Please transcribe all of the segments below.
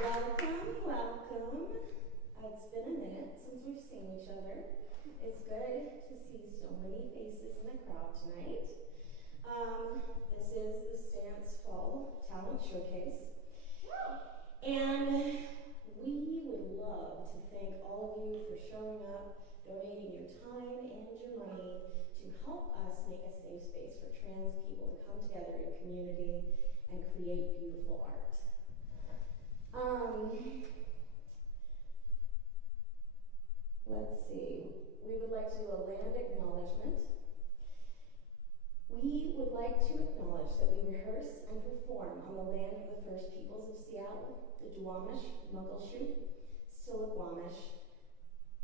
Welcome, welcome. It's been a minute since we've seen each other. It's good to see so many faces in the crowd tonight. This is the Stance Fall Talent Showcase. And we would love to thank all of you for showing up, donating your time and your money to help us make a safe space for trans people to come together in community and create beautiful art. Let's see. We would like to do a land acknowledgement. We would like to acknowledge that we rehearse and perform on the land of the First Peoples of Seattle, the Duwamish, Muckleshoot, Stillaguamish,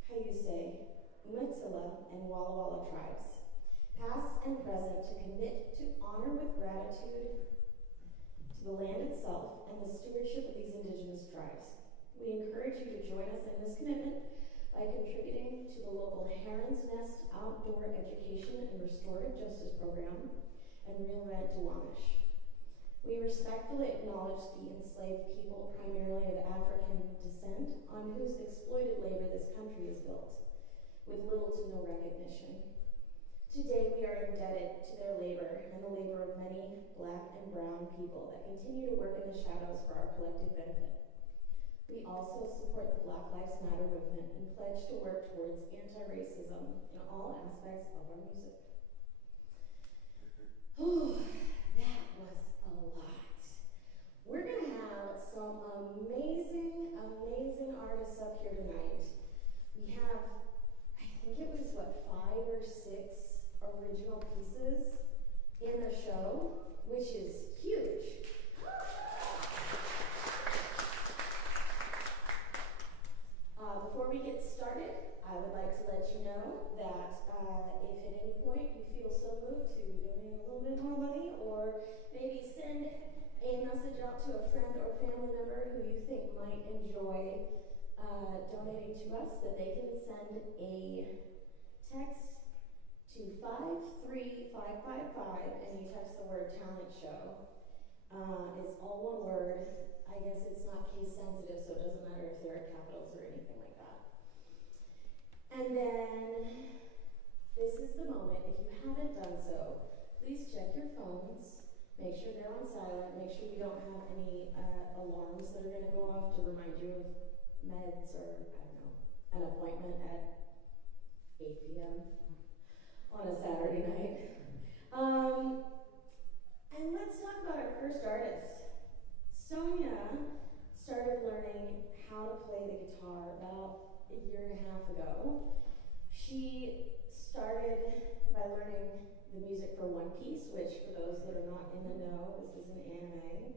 Cayuse, Umatilla, and Walla Walla tribes, past and present, to commit to honor with gratitude to the land itself and the stewardship of these indigenous tribes. We encourage you to join us in this commitment by contributing to the local Heron's Nest Outdoor Education and Restorative Justice Program and Real Red Duwamish. We respectfully acknowledge the enslaved people, primarily of African descent, on whose exploited labor this country is built, with little to no recognition. Today we are indebted to their labor and the labor of many Black and brown people that continue to work in the shadows for our collective benefit. We also support the Black Lives Matter movement and pledge to work towards anti-racism in all aspects of our music. Whew, that was a lot. We're going to have some amazing, amazing artists up here tonight. We have, I think it was, 5 or 6 original pieces in the show, which is huge. Before we get started, I would like to let you know that if at any point you feel so moved to donate a little bit more money, or maybe send a message out to a friend or family member who you think might enjoy donating to us, then they can send a text to 53555 and you text the word talent show. It's all one word. I guess it's not case sensitive, so it doesn't matter if there are capitals or anything like that. And then, this is the moment. If you haven't done so, please check your phones. Make sure they're on silent. Make sure you don't have any alarms that are going to go off to remind you of meds or, I don't know, an appointment at 8 p.m. on a Saturday night. And let's talk about our first artist. Sonia started learning how to play the guitar about a year and a half ago. She started by learning the music for One Piece, which for those that are not in the know, this is an anime.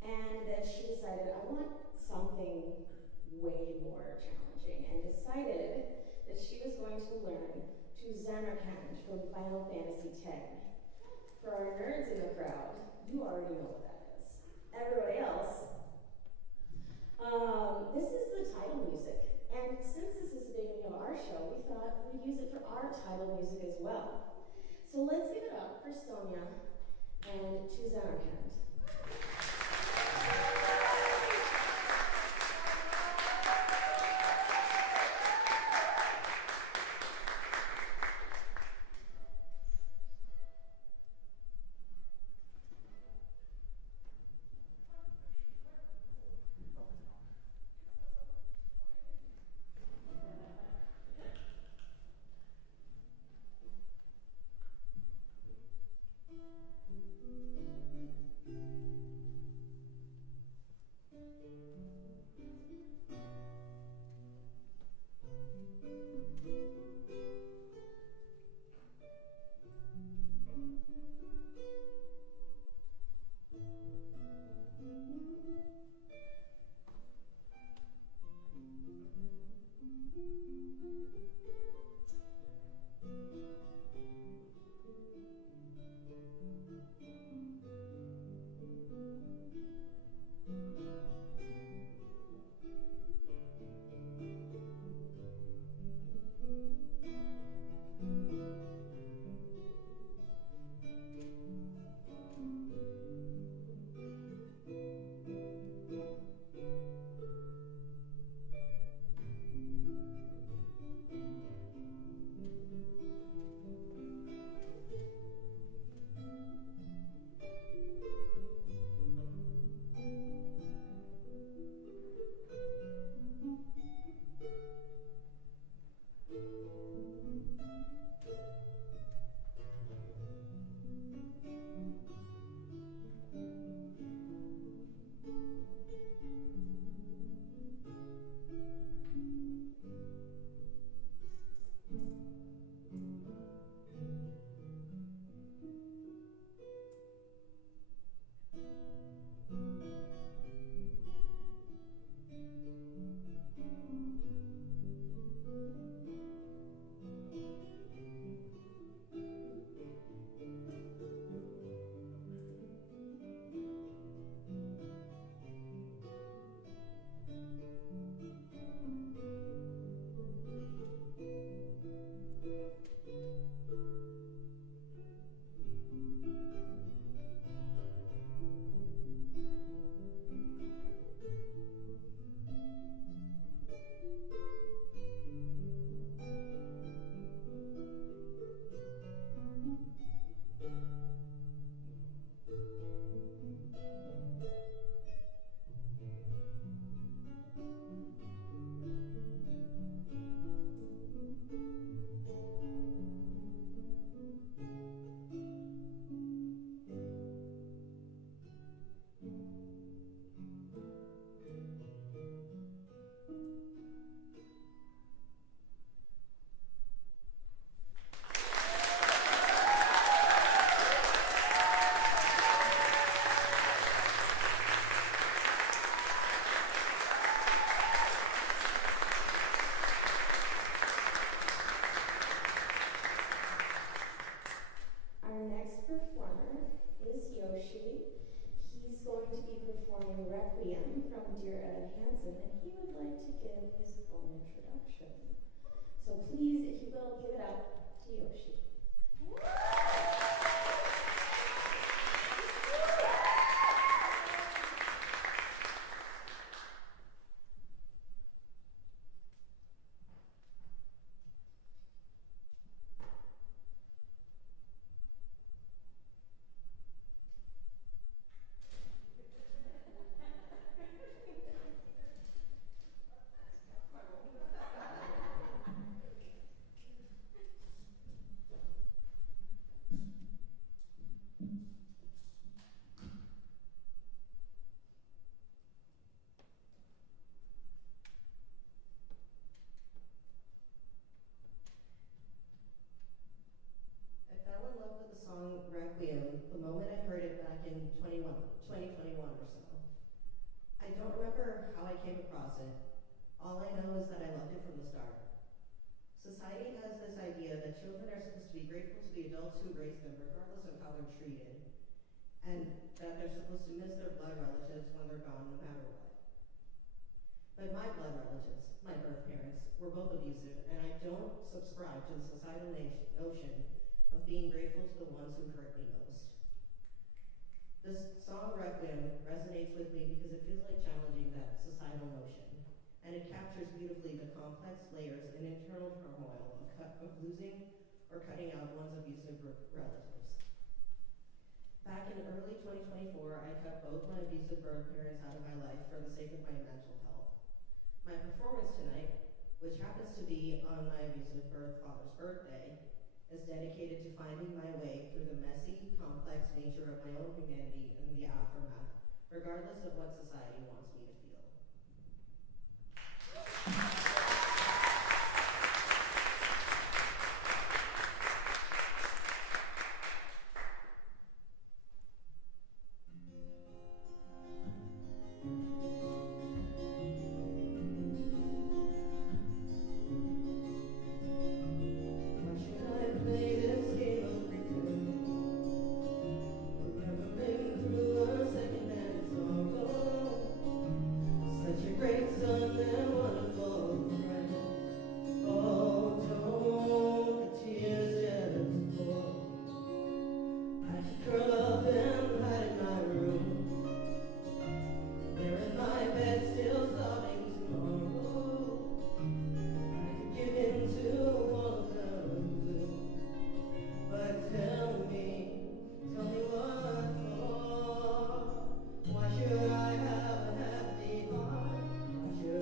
And then she decided, I want something way more challenging, and decided that she was going to learn to Xanarkand from Final Fantasy X. For our nerds in the crowd, you already know what that is. Everybody else, this is the title music. And since this is the beginning of our show, we thought we'd use it for our title music as well. So let's give it up for Sonia and To Xanarkand. from dear Evan Hansen, and he would like to give his own introduction. So please, if you will, give it up to Yoshi. Song Requiem the moment I heard it back in 2021 or so. I don't remember how I came across it. All I know is that I loved it from the start. Society has this idea that children are supposed to be grateful to the adults who raised them regardless of how they're treated, and that they're supposed to miss their blood relatives when they're gone no matter what. But my blood relatives, my birth parents, were both abusive, and I don't subscribe to the societal notion of being grateful to the ones who hurt me most. This song Requiem resonates with me because it feels like challenging that societal notion, and it captures beautifully the complex layers and internal turmoil of losing or cutting out one's abusive relatives. Back in early 2024, I cut both my abusive birth parents out of my life for the sake of my mental health. My performance tonight, which happens to be on my abusive birth father's birthday, is dedicated to finding my way through the messy, complex nature of my own humanity and the aftermath, regardless of what society wants me to feel. Should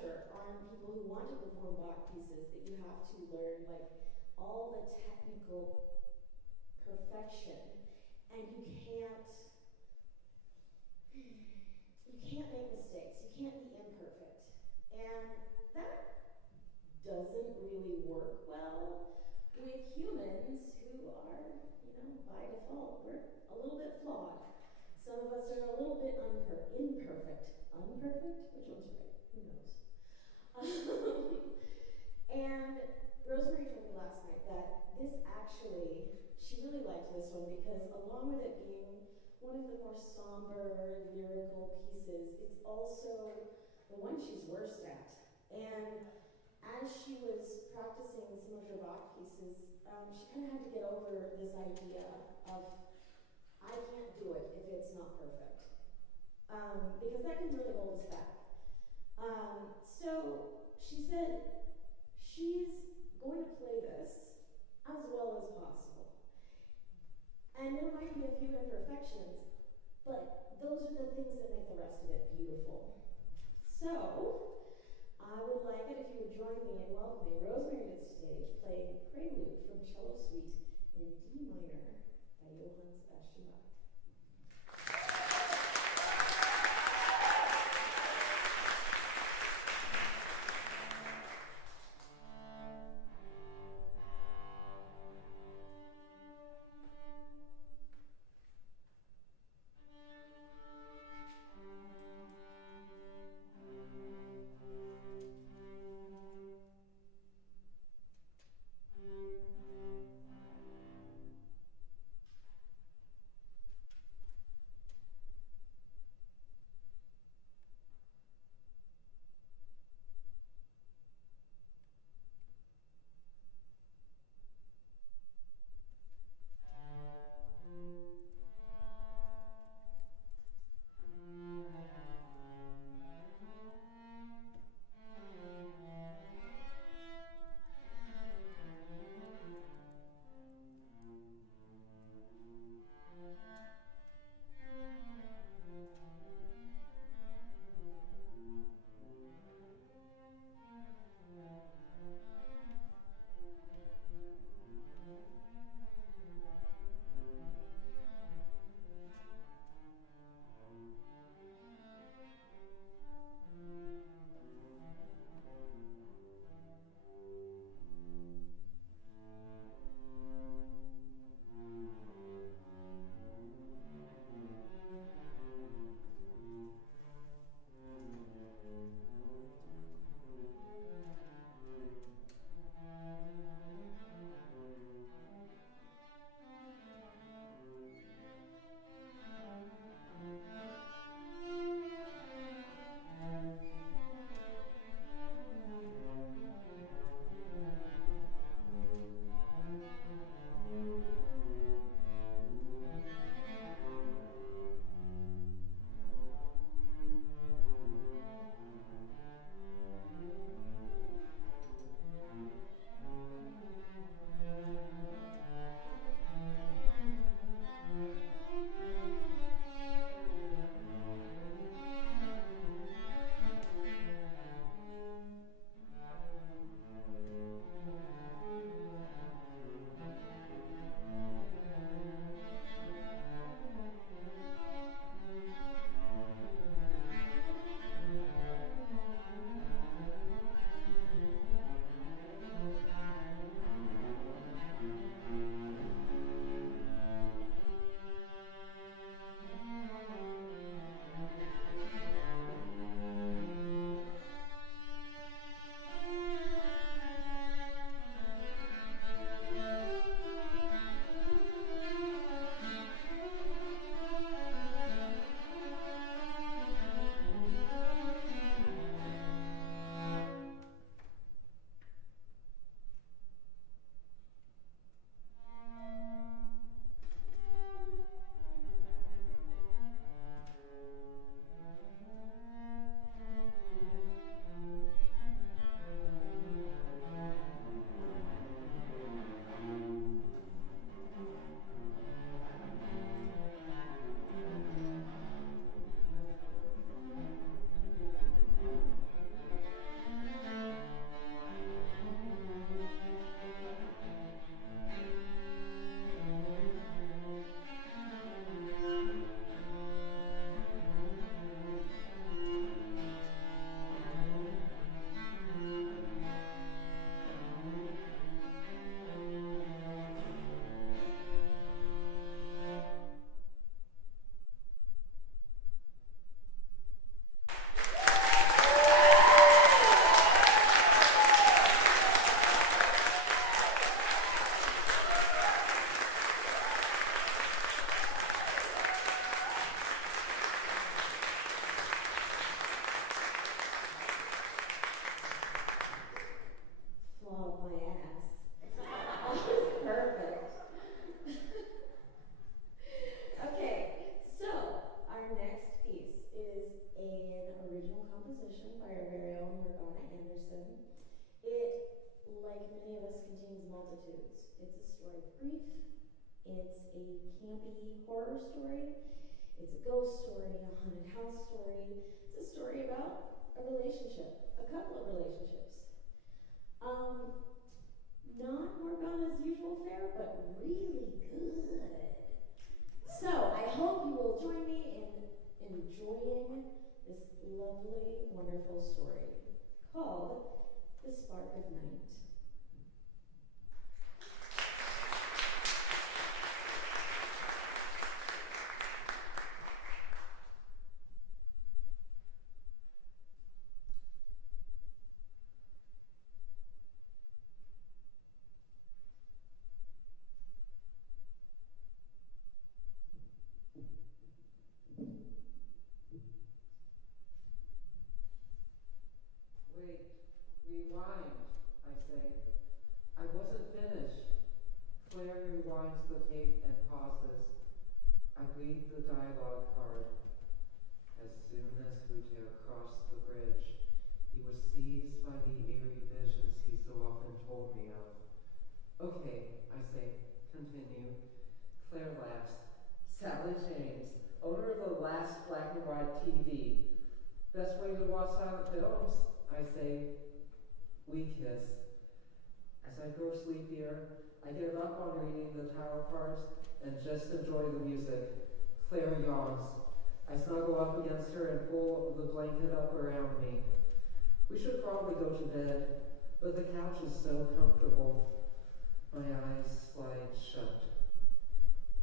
pressure on people who want to perform Bach pieces that you have to learn like all the technical perfection, and you can't make mistakes. You can't be imperfect, and that doesn't really work well with humans who are, by default, we're a little bit flawed. Some of us are a little bit imperfect. Unperfect? Which one's right? Who knows? And Rosemary told me last night that this actually, she really liked this one because along with it being one of the more somber, lyrical pieces, it's also the one she's worst at. And as she was practicing some of her Bach pieces, she kind of had to get over this idea of, I can't do it if it's not perfect. Because that can really hold us back. So she said she's going to play this as well as possible. And there might be a few imperfections, but those are the things that make the rest of it beautiful. So, I would like it if you would join me in welcoming Rosemary to the stage, playing Prelude from Cello Suite in D minor by Johann Sebastian Bach. relationship, a couple of relationships. Not Morgana's usual fare, but really good. So I hope you will join me in enjoying this lovely, wonderful story called The Spark of Night. Wait, rewind, I say. I wasn't finished. Claire rewinds the tape and pauses. I read the dialogue card. As soon as Hutio crossed the bridge, he was seized by the eerie visions he so often told me of. Okay, I say, continue. Claire laughs. Sally James, owner of the last black and white TV. Best way to watch silent films, I say. We kiss. As I grow sleepier, I give up on reading the tower cards and just enjoy the music. Claire yawns. I snuggle up against her and pull the blanket up around me. We should probably go to bed, but the couch is so comfortable. My eyes slide shut.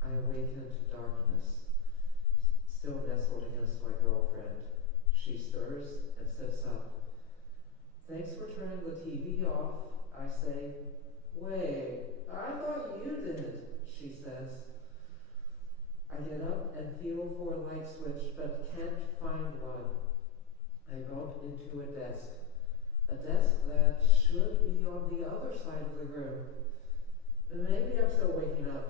I awaken to darkness, still nestled against my girlfriend. She stirs and sits up. Thanks for turning the TV off, I say. Wait, I thought you did, she says. I get up and feel for a light switch, but can't find one. I bump into a desk that should be on the other side of the room. Maybe I'm still waking up.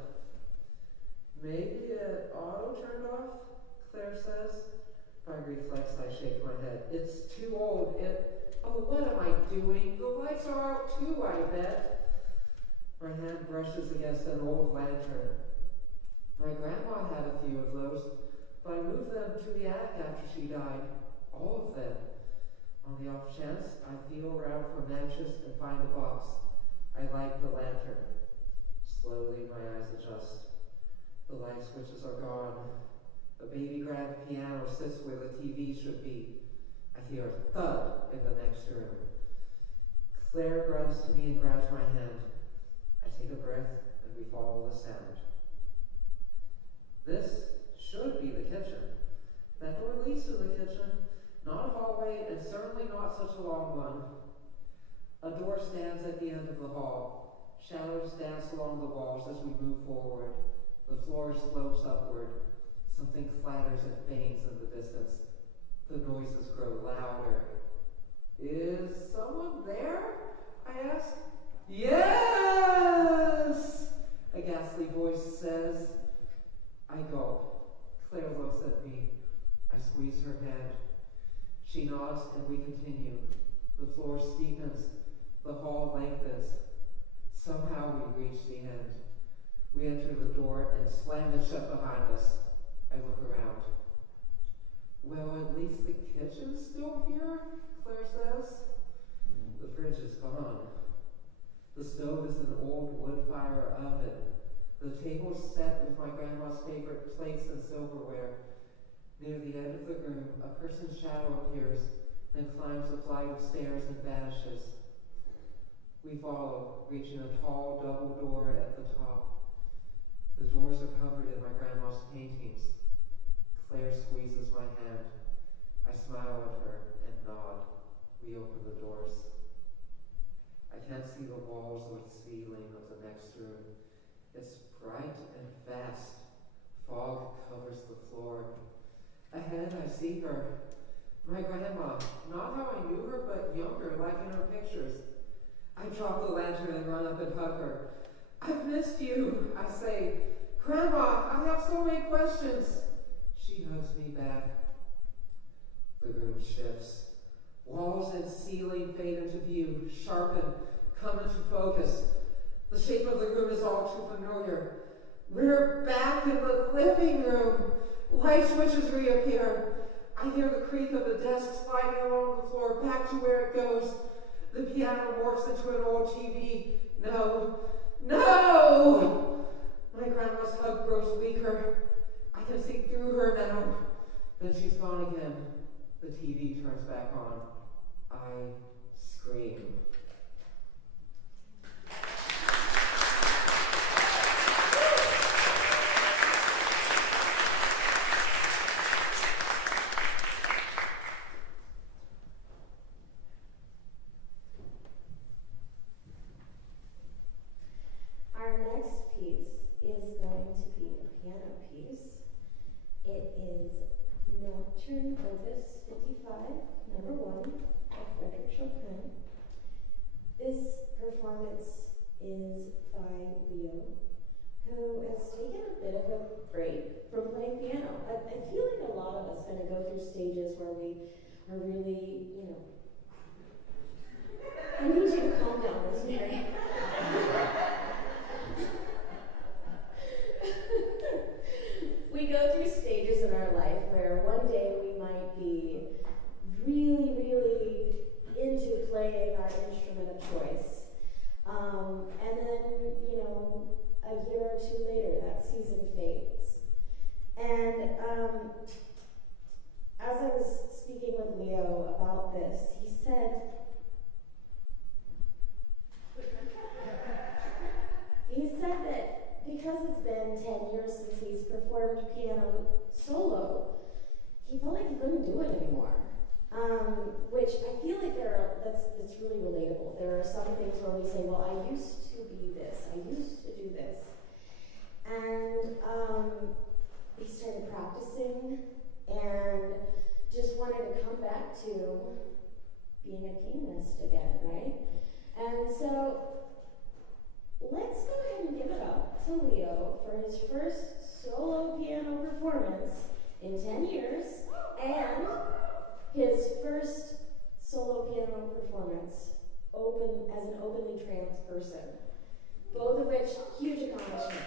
Maybe it auto turned off, Claire says. By reflex, I shake my head. It's too old. Oh, what am I doing? The lights are out too, I bet. My hand brushes against an old lantern. My grandma had a few of those, but I moved them to the attic after she died. All of them. On the off chance, I feel around for matches and find a box. I light the lantern. Slowly, my eyes adjust. The light switches are gone. A baby grand piano sits where the TV should be. I hear a thud in the next room. Claire runs to me and grabs my hand. I take a breath and we follow the sound. This should be the kitchen. That door leads to the kitchen. Not a hallway and certainly not such a long one. A door stands at the end of the hall. Shadows dance along the walls as we move forward. The floor slopes upward. Something clatters and bangs in the distance. The noises grow louder. Is someone there? I ask. Yes! A ghastly voice says. I gulp. Claire looks at me. I squeeze her hand. She nods and we continue. The floor steepens. The hall lengthens. Somehow we reach the end. We enter the door and slam it shut behind us. I look around. Well, at least the kitchen's still here, Claire says. The fridge is gone. The stove is an old wood-fire oven. The table's set with my grandma's favorite plates and silverware. Near the end of the room, a person's shadow appears, then climbs a flight of stairs and vanishes. We follow, reaching a tall double door at the top. The doors are covered in my grandma's paintings. Claire squeezes my hand. I smile at her and nod. We open the doors. I can't see the walls or the ceiling of the next room. It's bright and vast. Fog covers the floor. Ahead, I see her. My grandma. Not how I knew her, but younger, like in her pictures. I drop the lantern and run up and hug her. I've missed you, I say. Grandma, I have so many questions. She hugs me back. The room shifts. Walls and ceiling fade into view, sharpen, come into focus. The shape of the room is all too familiar. We're back in the living room. Light switches reappear. I hear the creak of the desk sliding along the floor, back to where it goes. The piano morphs into an old TV. No, no! My grandma's hug grows weaker. I can see through her now. Then she's gone again. The TV turns back on. I scream. Our next piece is going to be a piano piece. It is Nocturne Opus 55, number 1, by Frederick Chopin. This performance is by Leo, who has taken a bit of a break from playing piano. I feel like a lot of us kind of go through stages where we are really, I need you to calm down, Rosemary. We go through stages in our life where one day we might be really, really into playing our instrument of choice. And then, a year or two later, that season fades. And as I was speaking with Leo about this, he said, that because it's been 10 years since he's performed piano solo, he felt like he couldn't do it anymore. Which I feel like that's really relatable. There are some things where we say, well, I used to be this, I used to do this. And he started practicing and just wanted to come back to being a pianist again, right? And so let's go ahead and give it up to Leo for his first solo piano performance in 10 years and his first solo piano performance as an openly trans person. Both of which, huge accomplishments.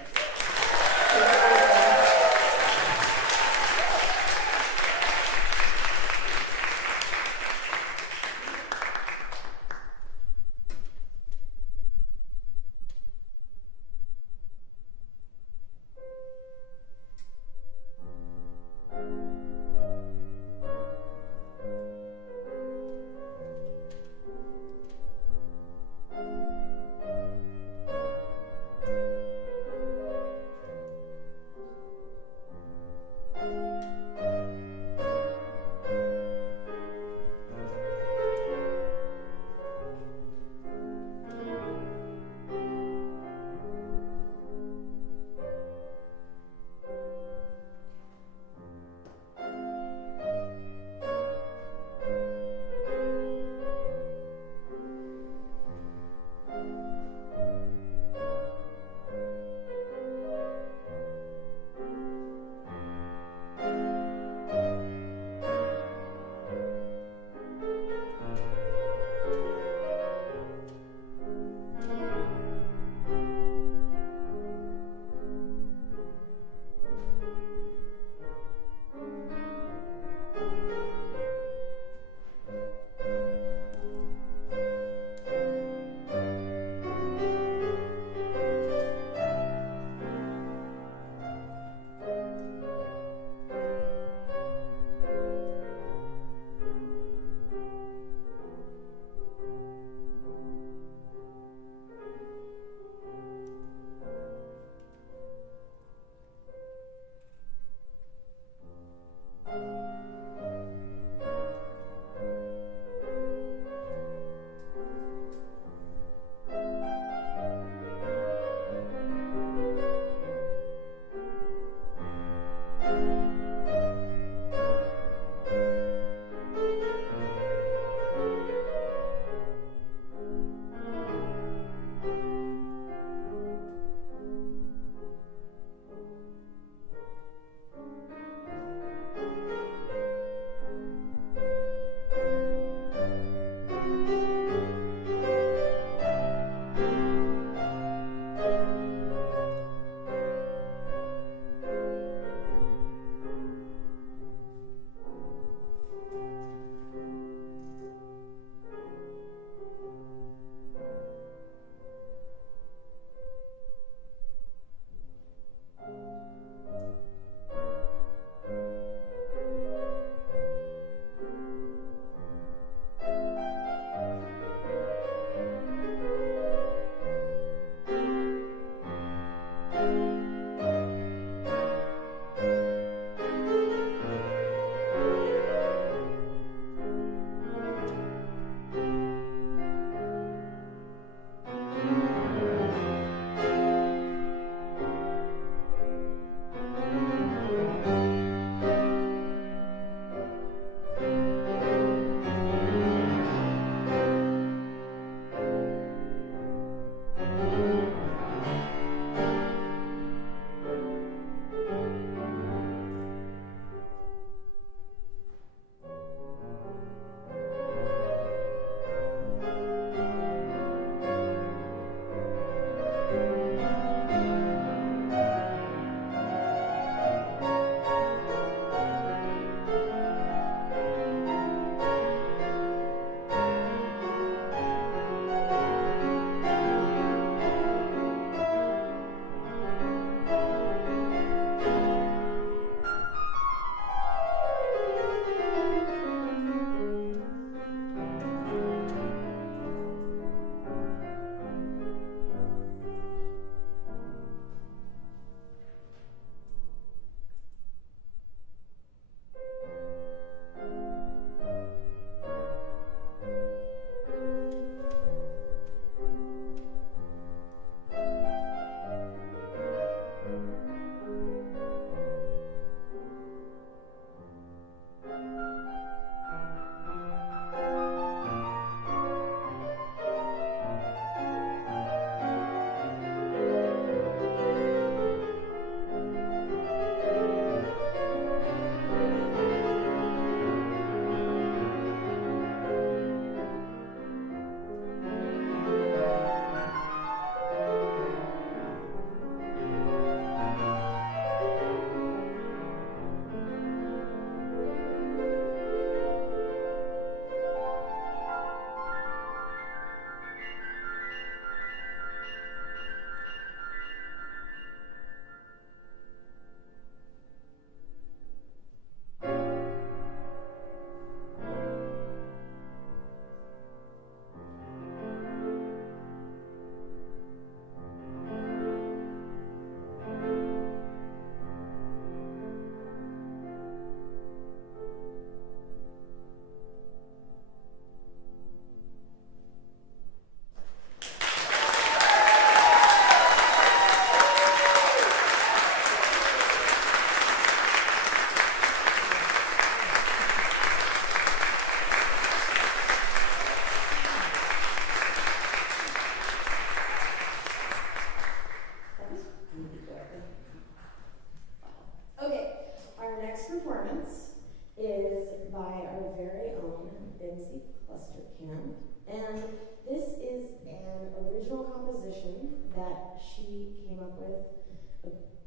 performance is by our very own Bimsy Clustercan, and this is an original composition that she came up with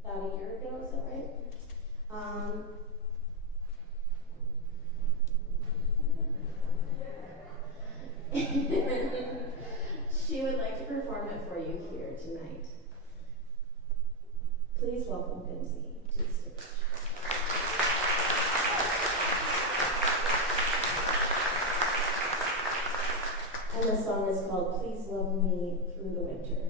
about a year ago, is that right? She would like to perform it for you here tonight. Please welcome Bimsy to the stage. And the song is called Please Love Me Through the Winter.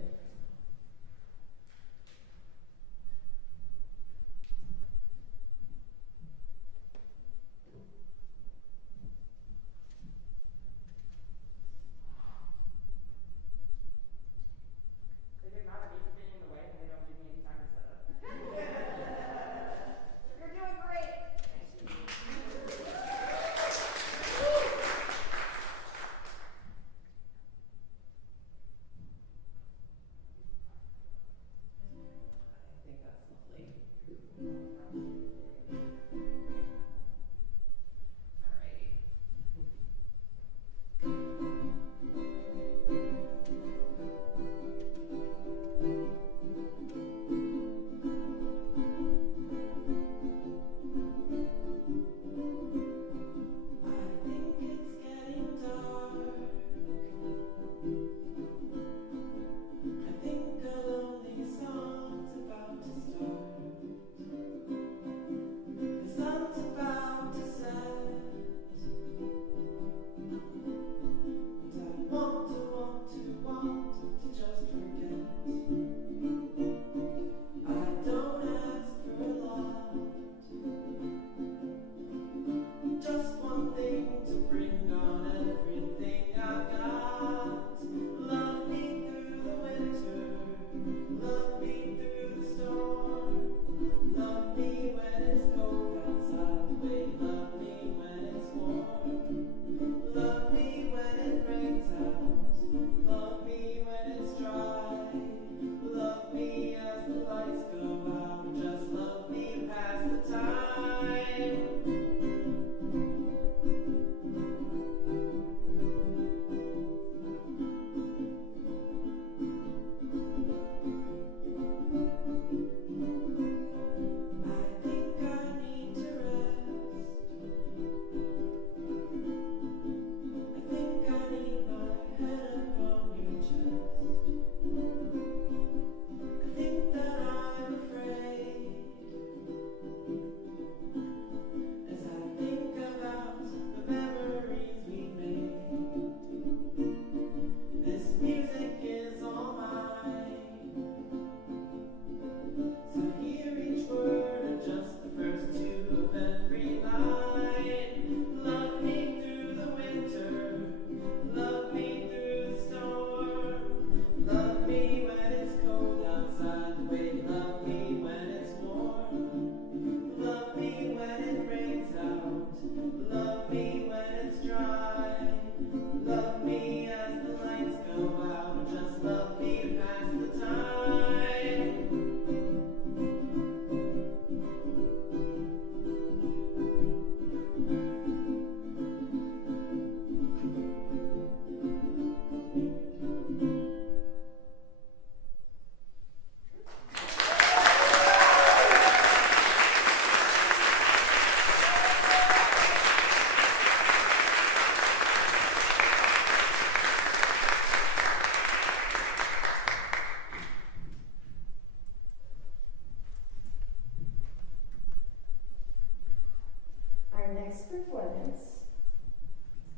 Performance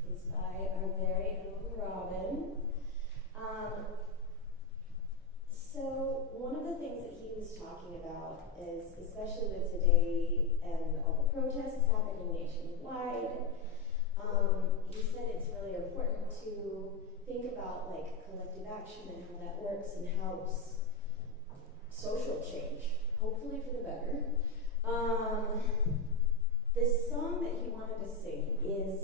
is by our very own Robin. So one of the things that he was talking about is, especially with today and all the protests happening nationwide, he said it's really important to think about like collective action and how that works and helps social change, hopefully for the better. This song that he wanted to sing is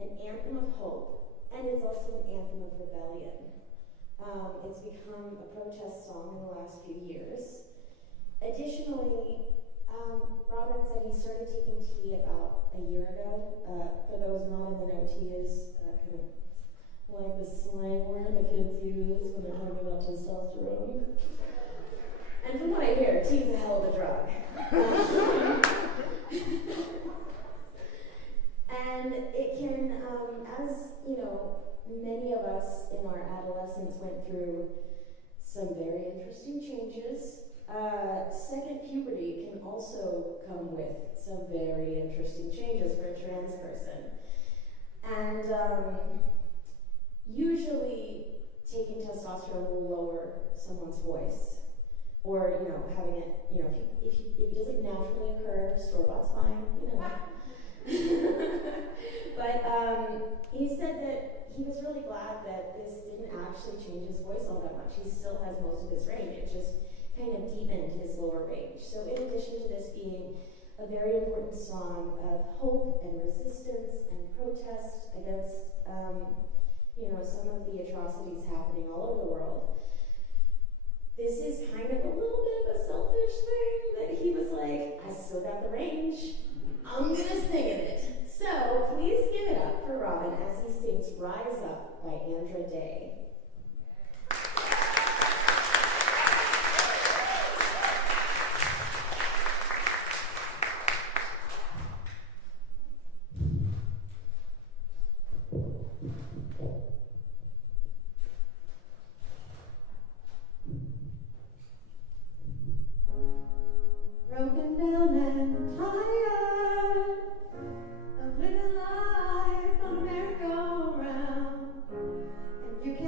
an anthem of hope, and it's also an anthem of rebellion. It's become a protest song in the last few years. Additionally, Robin said he started taking tea about a year ago. For those not in the know, tea is kind of like the slang word the kids use when they're talking about testosterone. And from what I hear, tea's a hell of a drug. And it can, as you know, many of us in our adolescence went through some very interesting changes. Second puberty can also come with some very interesting changes for a trans person. And usually taking testosterone will lower someone's voice. Or, you know, having it, you know, if it doesn't naturally occur, store-bought's fine, you know. But he said that he was really glad that this didn't actually change his voice all that much. He still has most of his range. It just kind of deepened his lower range. So in addition to this being a very important song of hope and resistance and protest against, you know, some of the atrocities happening all over the world, this is kind of a little bit of a selfish thing that he was like, I still got the range. I'm gonna sing in it. So please give it up for Robin as he sings Rise Up by Andra Day. Broken down and tired of living life on a merry-go-round, and you can't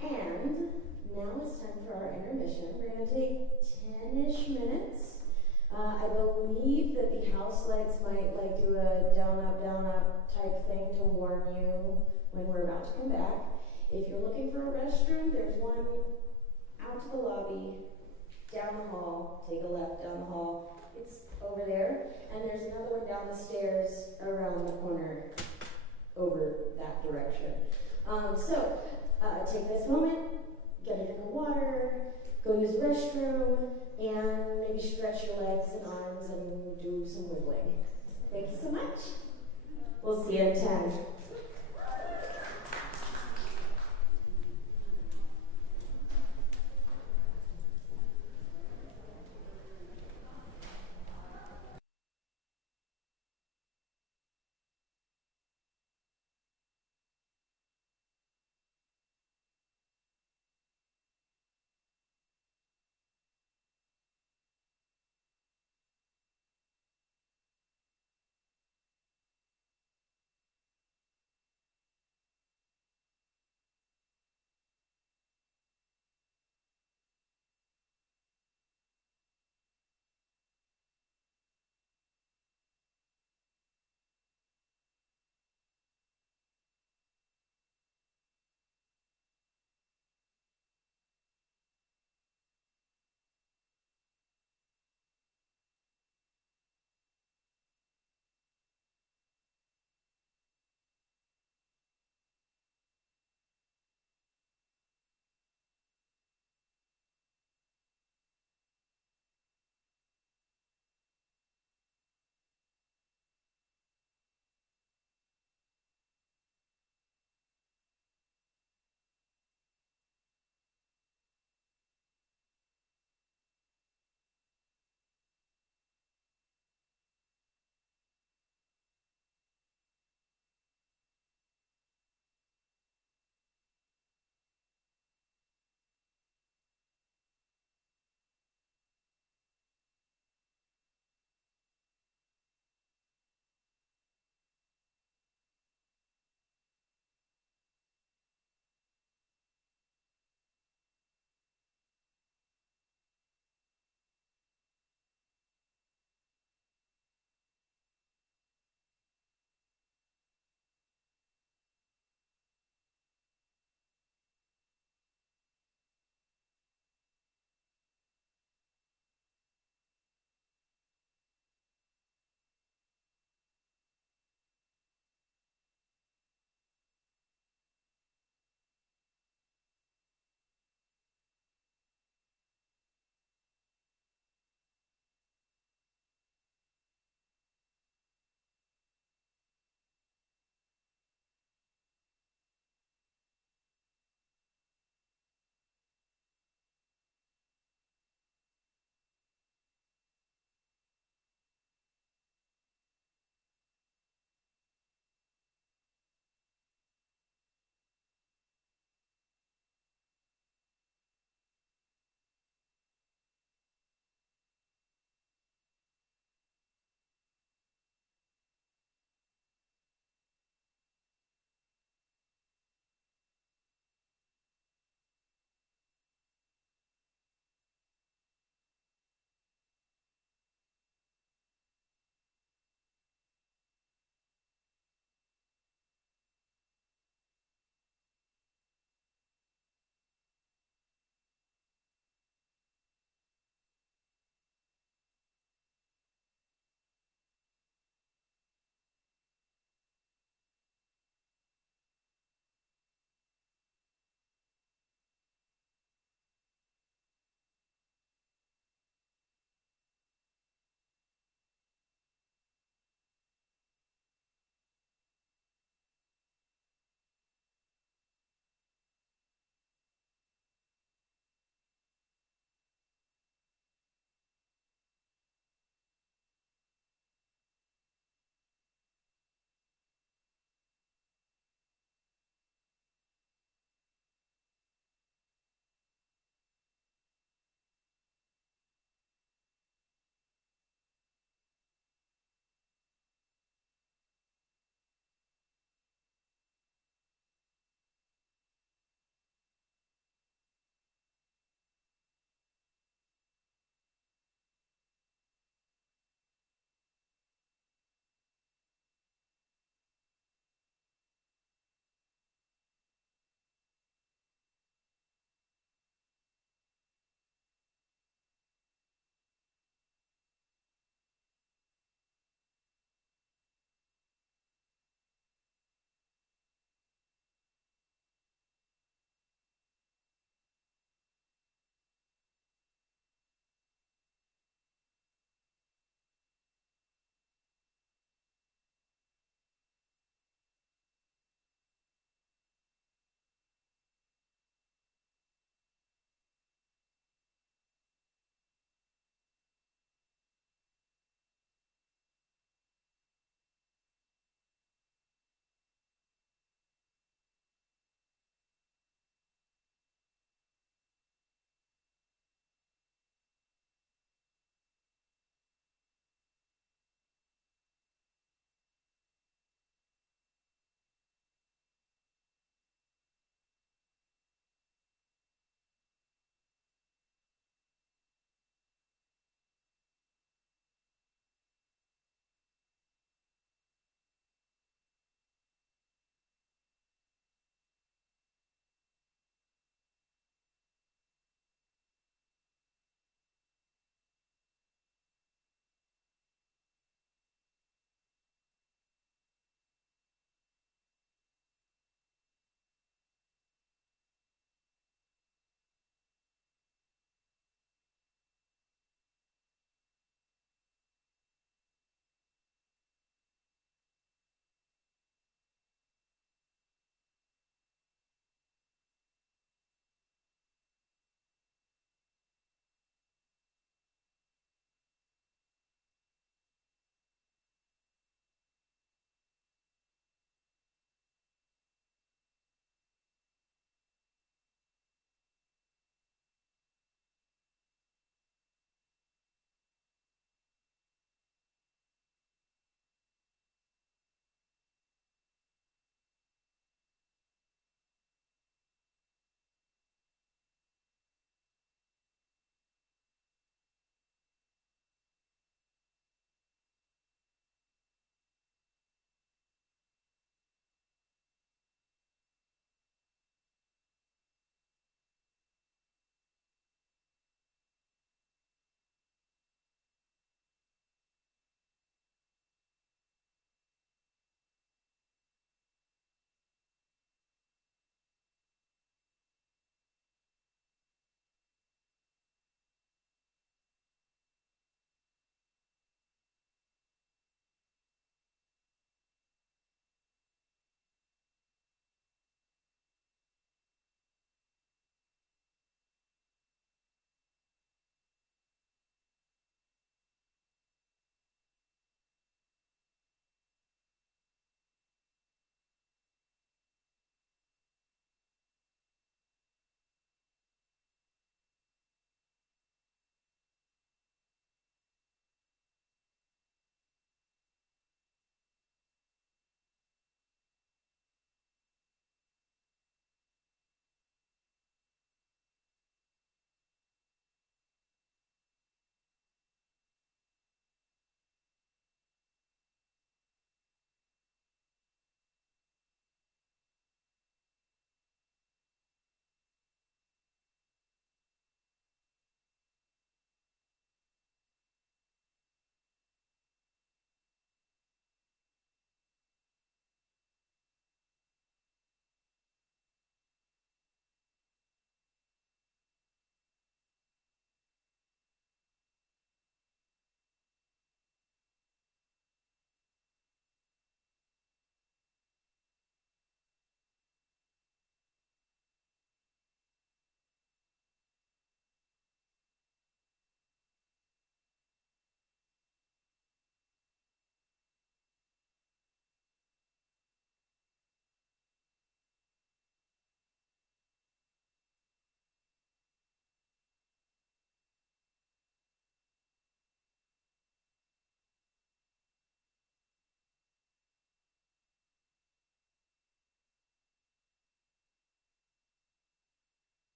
And now it's time for our intermission. We're going to take 10-ish minutes. I believe that the house lights might like do a down up type thing to warn you when we're about to come back. If you're looking for a restroom, there's one out to the lobby, down the hall, take a left down the hall. It's over there. And there's another one down the stairs around the corner over that direction. Take this moment, get a drink of water, go use the restroom, and maybe stretch your legs and arms and do some wiggling. Thank you so much. We'll see you in 10.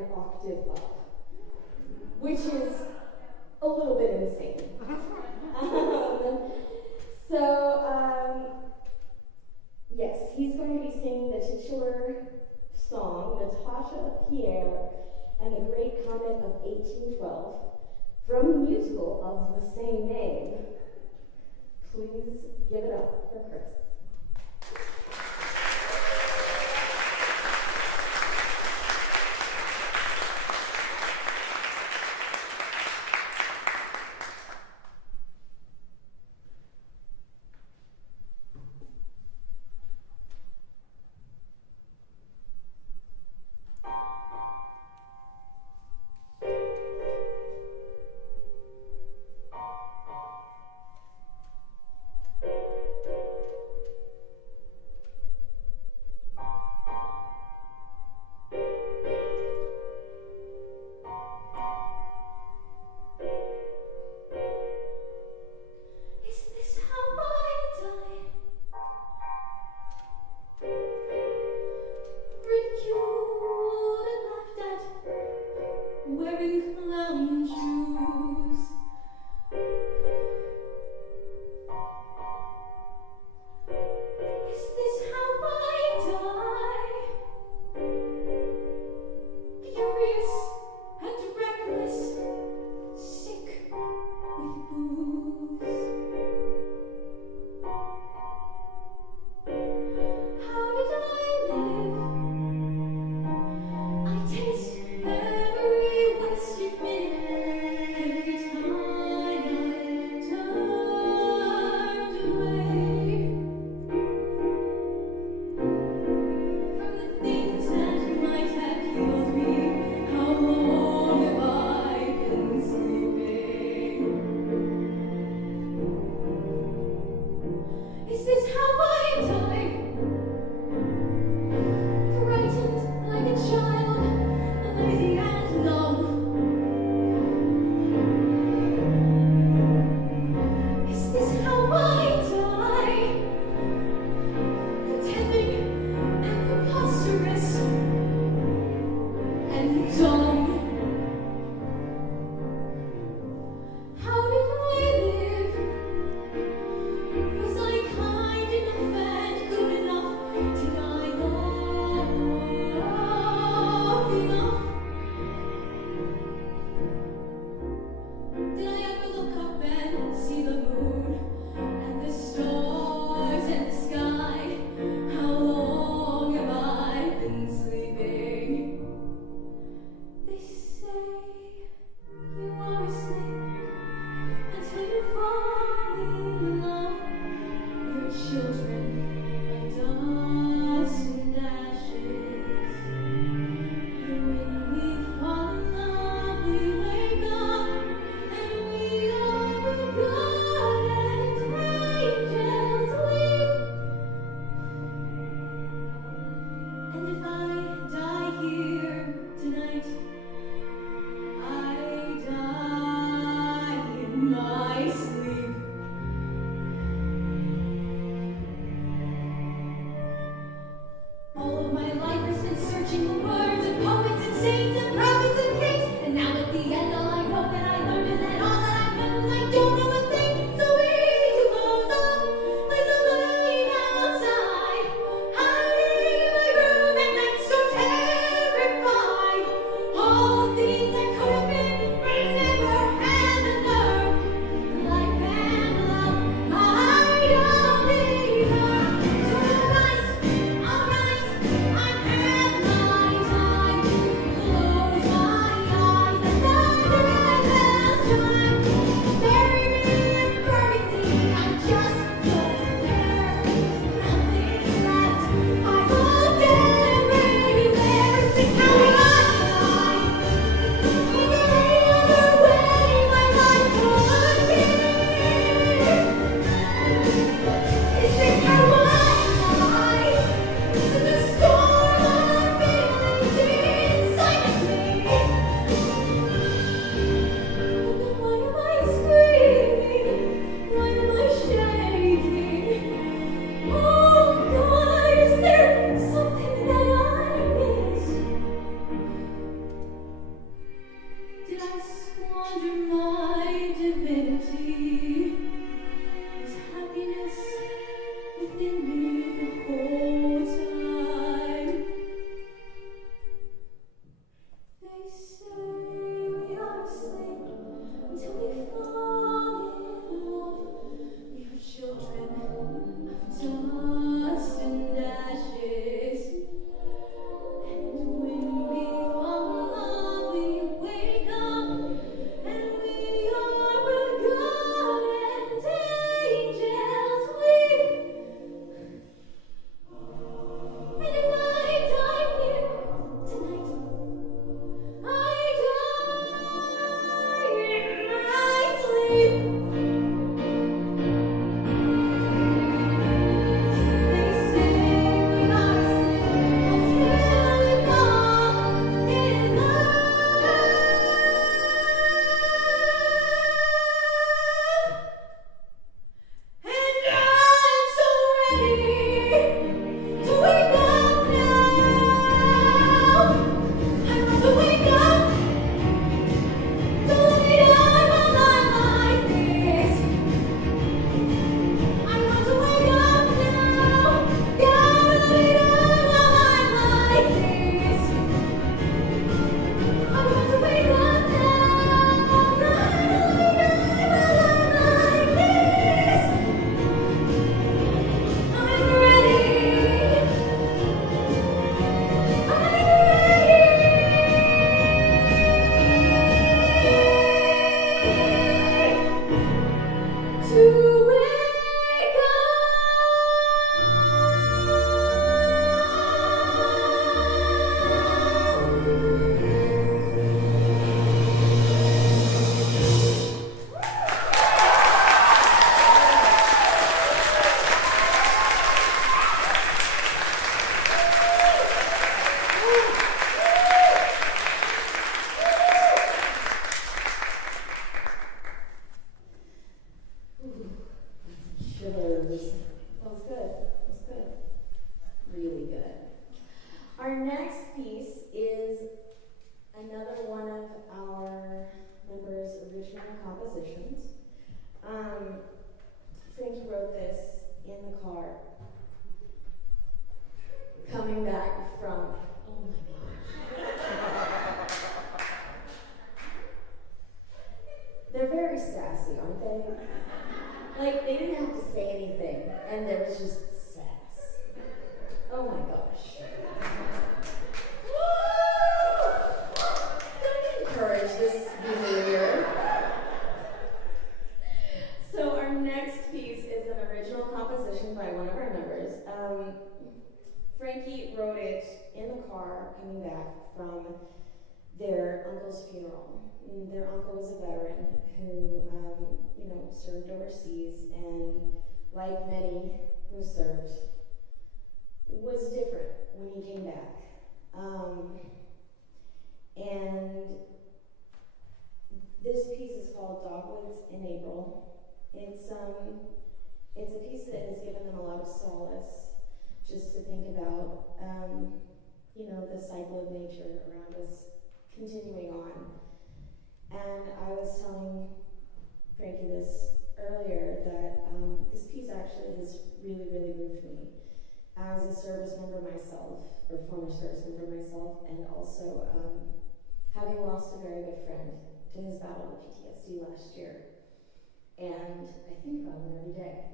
an octave up, which is a little bit insane. Yes, he's going to be singing the titular song, Natasha Pierre and the Great Comet of 1812, from the musical of the same name. Please give it up for Chris. Every wasted minute. under my divinity is happiness within me the whole time. They say we are asleep until we fall in love. We are children of dust and ashes. And when we fall in love, we wake up and we are with God and angels weep. And if I die here tonight, I die in my sleep. They say we are asleep until we fall in love. And I'm so ready to wake up now. I want to wake up. Don't let me die while I'm like this. I want to wake up now. Don't let me die while I'm like this. I want to wake up now. Don't let me die while I'm like this. I'm ready. To wake Shivers. That was good. That was good. Really good. Our next piece is another one of our members' original compositions. Frankie wrote this in the car, coming back from, oh my gosh. They're very sassy, aren't they? Like, they didn't have to say anything, and there was just sass. Oh my gosh. Woo! Don't encourage this behavior. So our next piece is an original composition by one of our members. Frankie wrote it in the car coming back from their uncle's funeral. Their uncle was a veteran who, served overseas, and like many who served, was different when he came back. And this piece is called Dogwoods in April. It's a piece that has given them a lot of solace, just to think about, the cycle of nature around us continuing on. And I was telling Frankie this earlier, that this piece actually has really, really moved me as a service member myself, or former service member myself, and also having lost a very good friend to his battle with PTSD last year. And I think about him every day.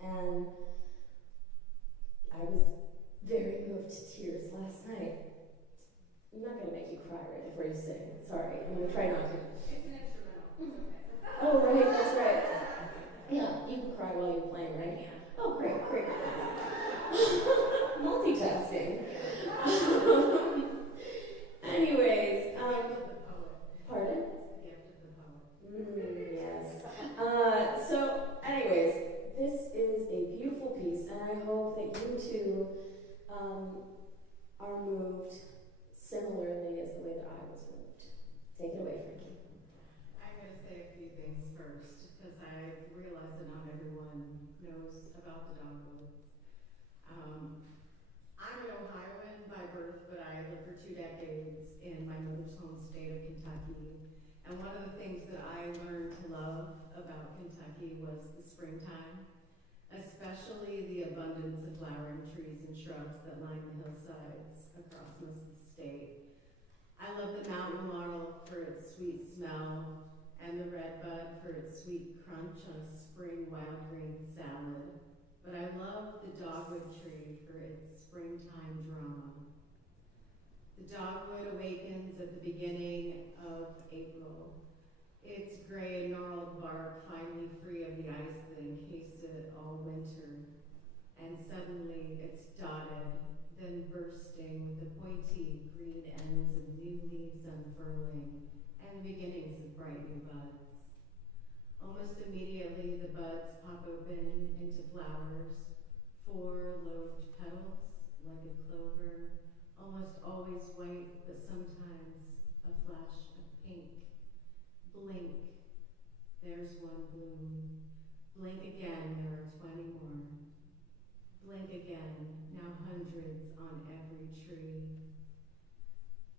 And I was very moved to tears last night. I'm not going to make you cry right before you sing. Sorry, I'm going to try not to. It's an instrumental. Oh, right, that's right. Yeah, you can cry while you're playing, right? Yeah. Oh, great, great. Multitasking. Anyways, pardon? Yes. Anyways, this is a beautiful piece, and I hope that you too are moved similarly as the way that I was moved. Take it away, Frankie. I'm going to say a few things first, because I realize that not everyone knows about the Dogwoods. I'm an Ohio the mountain laurel for its sweet smell, and the redbud for its sweet crunch on a spring wild green salad. But I love the dogwood tree for its springtime drama. The dogwood awakens at the beginning of April, its gray gnarled bark finally free of the ice that encased it all winter. And suddenly it's dotted, then bursting with the pointy green ends of new leaves unfurling and the beginnings of bright new buds. Almost immediately the buds pop open into flowers, 4 lobed petals like a clover, almost always white but sometimes a flash of pink. Blink, there's one bloom. Blink again, there are 20 more. Blink again, now hundreds on every tree.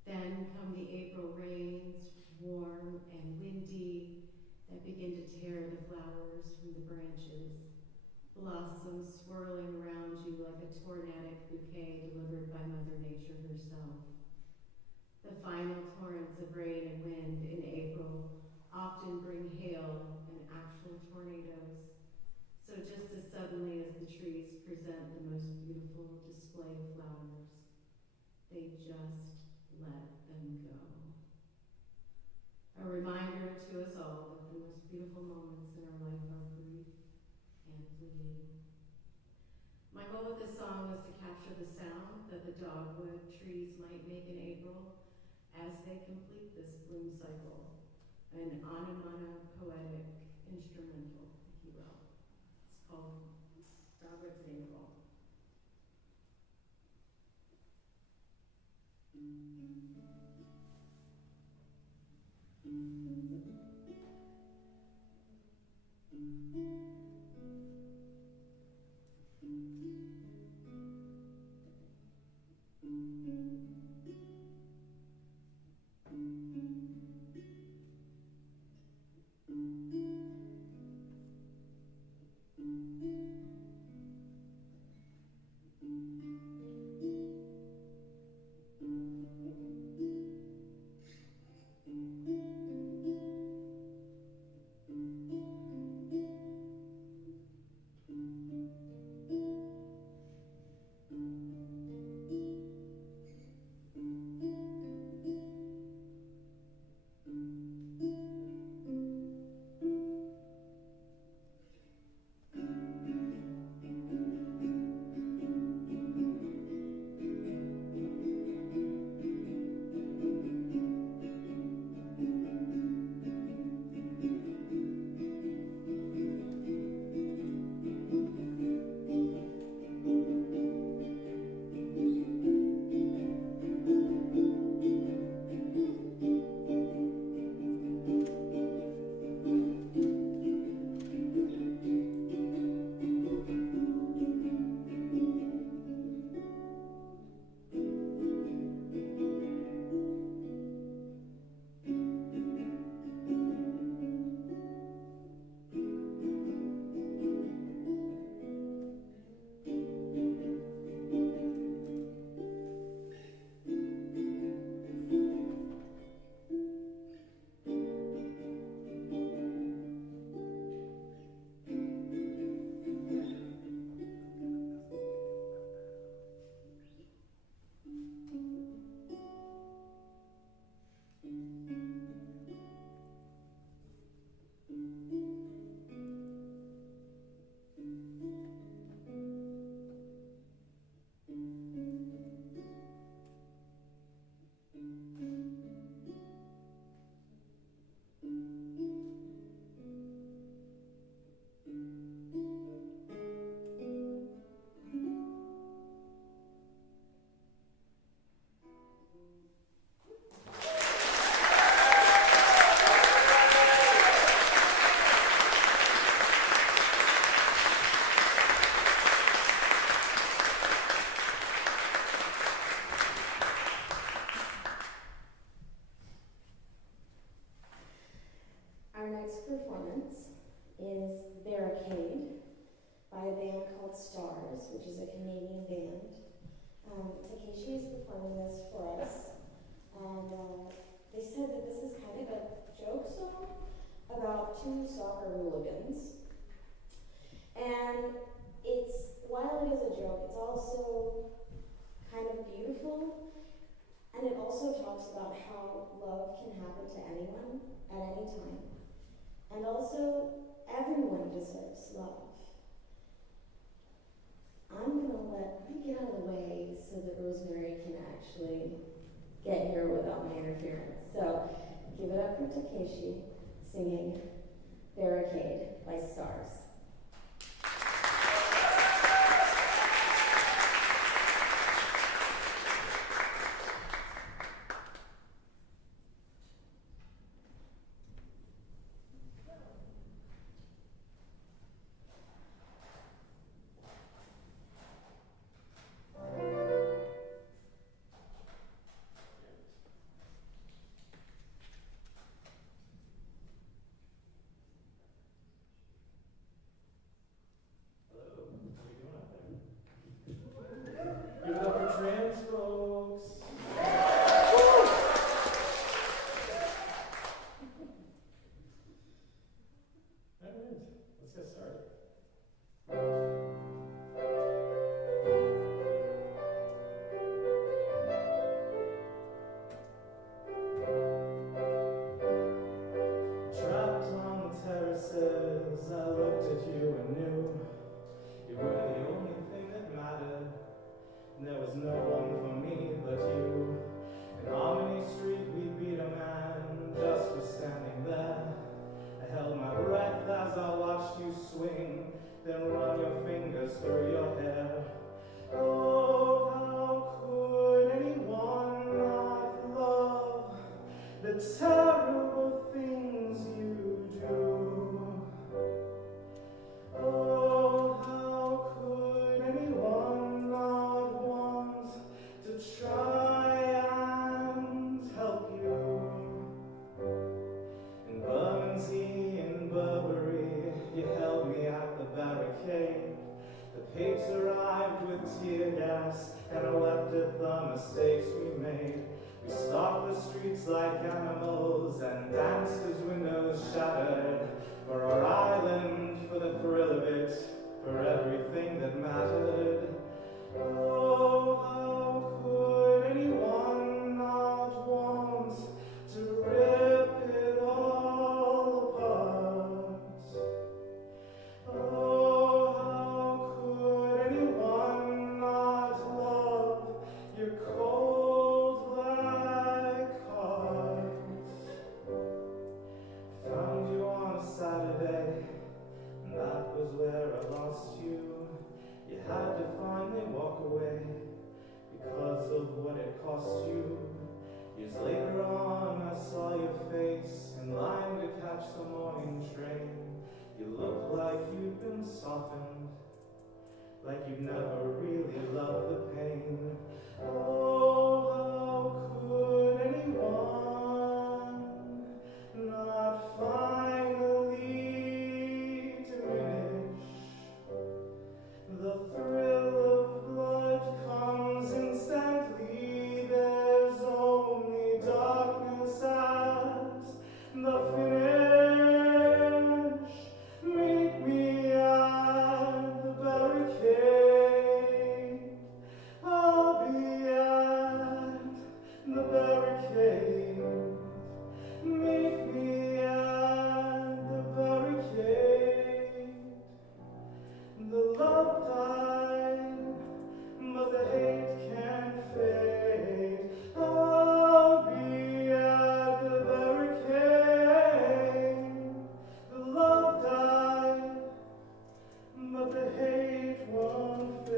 Then come the April rains, warm and windy, that begin to tear the flowers from the branches. Blossoms swirling around you like a tornadic bouquet delivered by Mother Nature herself. The final torrents of rain and wind in April often bring hail and actual tornadoes. So just as suddenly as the trees present the most beautiful display of flowers, they just let them go. A reminder to us all that the most beautiful moments in our life are brief and fleeting. My goal with this song was to capture the sound that the dogwood trees might make in April as they complete this bloom cycle, an onomatopoetic instrumental, if you will. It's called Dogwood's April. Our next performance is Barricade by a band called Stars, which is a Canadian band. Takeshi is performing this for us, and they said that this is kind of a joke song about two soccer hooligans. And while it is a joke, it's also kind of beautiful. And it also talks about how love can happen to anyone at any time. And also, everyone deserves love. Let me get out of the way so that Rosemary can actually get here without my interference. So, give it up for Takeshi singing Barricade by Stars. Give it up for trans folks. All right, let's get started. Trapped on the terraces, I looked at you and knew you were the only thing that mattered. There was no one for me but you. In Harmony Street we beat a man just for standing there. I held my breath as I watched you swing, then run your fingers through your hair. Oh, how could anyone not love the terrible things you do? Oh, how could anyone not want to try and help you? In Bermondsey, in Burberry, you held me at the barricade. The pigs arrived with tear gas, and I wept at the mistakes we made. We stalked the streets like animals, and danced as windows shattered. For our island, for the thrill of it, for everything that mattered. Oh, how could anyone not want to rip it all apart? Oh, how could anyone not love your cold black heart? Found you on a Saturday, and that was where I lost you. You had to finally walk away because of what it cost you. Years later on, I saw your face in line to catch the morning train. You looked like you'd been softened, like you'd never really loved the pain. Oh, how could anyone not finally diminish? The thrill of blood comes instantly. There's only darkness at the finish. Meet me at the barricade. I'll be at the barricade. Meet me at the barricade. The love died, but the hate can't fade. I'll be at the barricade. The love died, but the hate won't fade.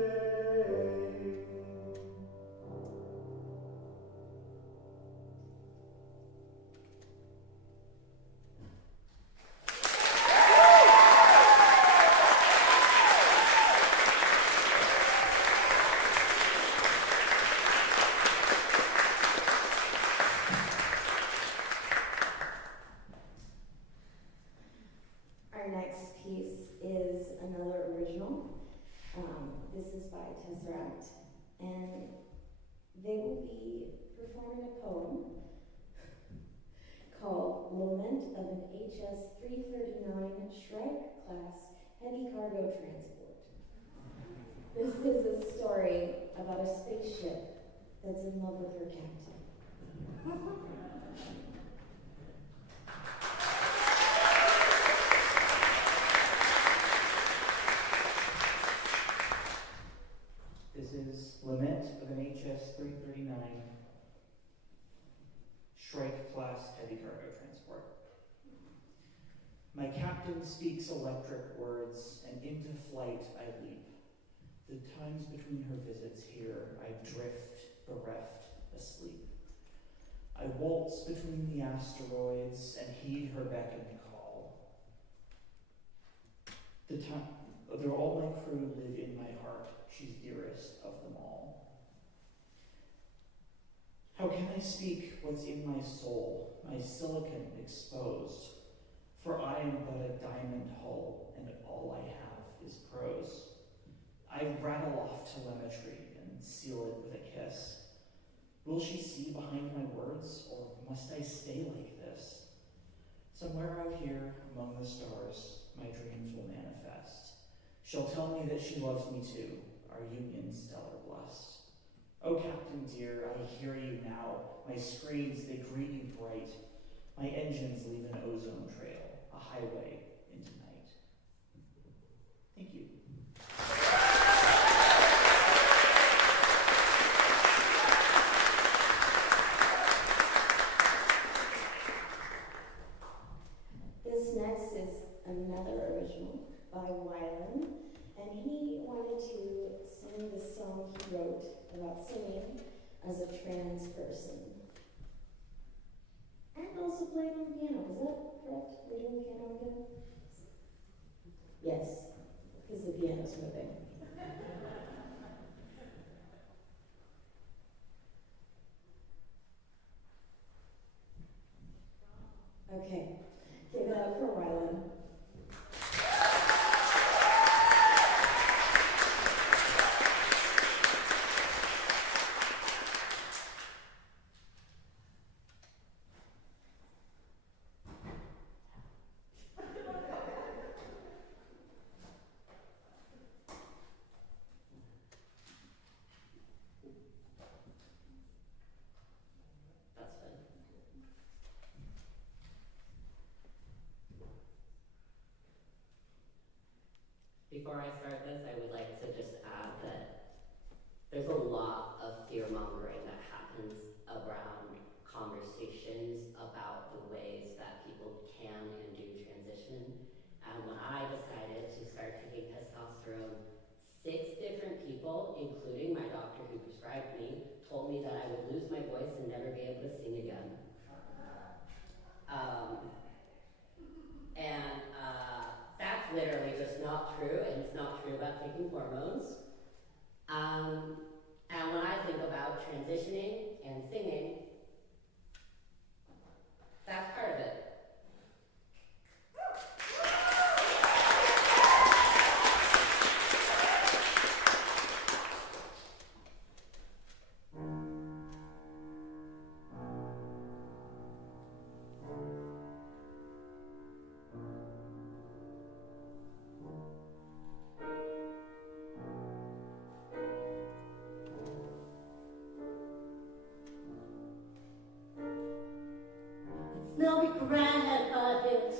Our next piece is another original. This is by Tesseract, and they will be performing a poem lament of an HS-339 Shrike class heavy cargo transport. This is a story about a spaceship that's in love with her captain. This is Lament of an HS-339 Shrike class heavy cargo transport. My captain speaks electric words, and into flight I leap. The times between her visits here, I drift, bereft, asleep. I waltz between the asteroids and heed her beck and call. Though all my crew live in my heart, she's dearest of them all. How can I speak what's in my soul, my silicon exposed? For I am but a diamond hull, and all I have is prose. I rattle off telemetry and seal it with a kiss. Will she see behind my words, or must I stay like this? Somewhere out here among the stars, my dreams will manifest. She'll tell me that she loves me too, our union stellar blessed. Oh, Captain dear, I hear you now. My screens, they greet you bright. My engines leave an ozone trail, a highway into night. Thank you. This next is another original by Wylan, and he wanted to sing the song he wrote about singing as a trans person. And also played on piano, is that correct? We're doing piano again? Yes, because the piano's moving. Okay, give it up for Wylan. That's fine. Before I start this, I would like to just add that there's a lot of fear-mongering that happens around conversations about the ways that people can and do transition. And when I decided to start taking testosterone, 6 different people, including my doctor who prescribed me, told me that I would lose my voice and never be able to sing again. That's literally just not true, and it's not true about taking hormones. And when I think about transitioning and singing, that's part of it. No regret, but it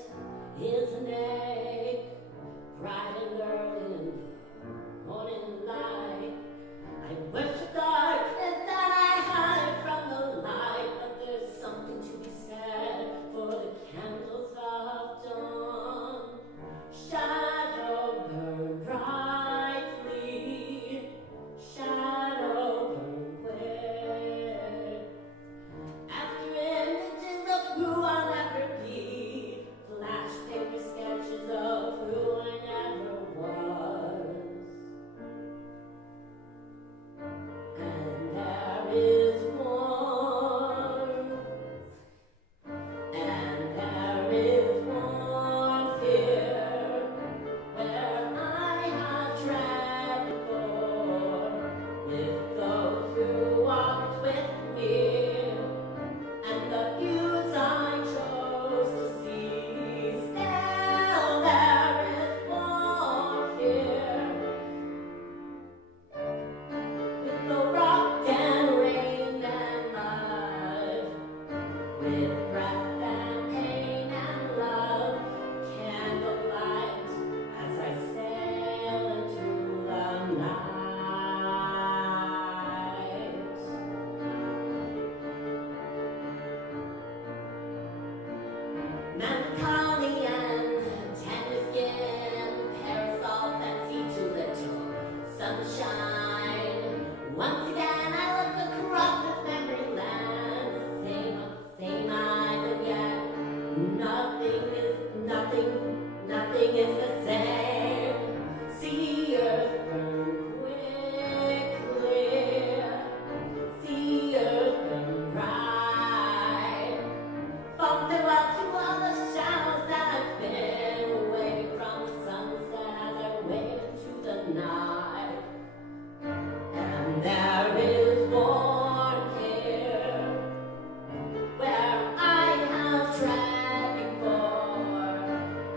is an ache, bright and early in the morning light. I wish the darkness that I hide from the light, but there's something to be said for the candles of dawn. Shadow burn brightly, shadow burn where? After images of who I'll never be, flash paper sketches of who I never was. Nothing is the same. See earth burn quickly. See earth burn bright. From farewell to all the shadows that I've been away from the sunset as I wade into the night. And there is one here where I have tread before,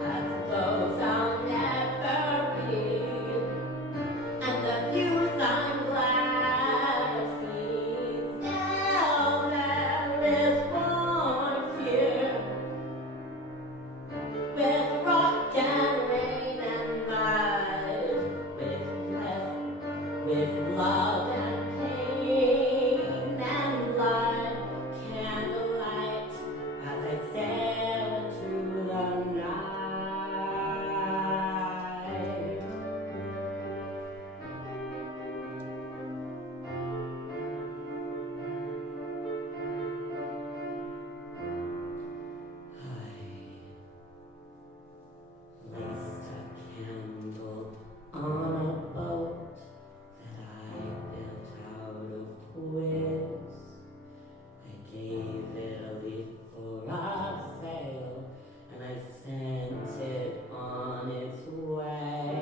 as those I'll never be, and the views I'm glad I've seen. Now there is one here, with rock and rain and mud, with love and pain and light, candlelight, as I sail into the night. I placed a candle on a boat that I built out of twigs. I gave it a leaf for a sail, and I sent it on its way.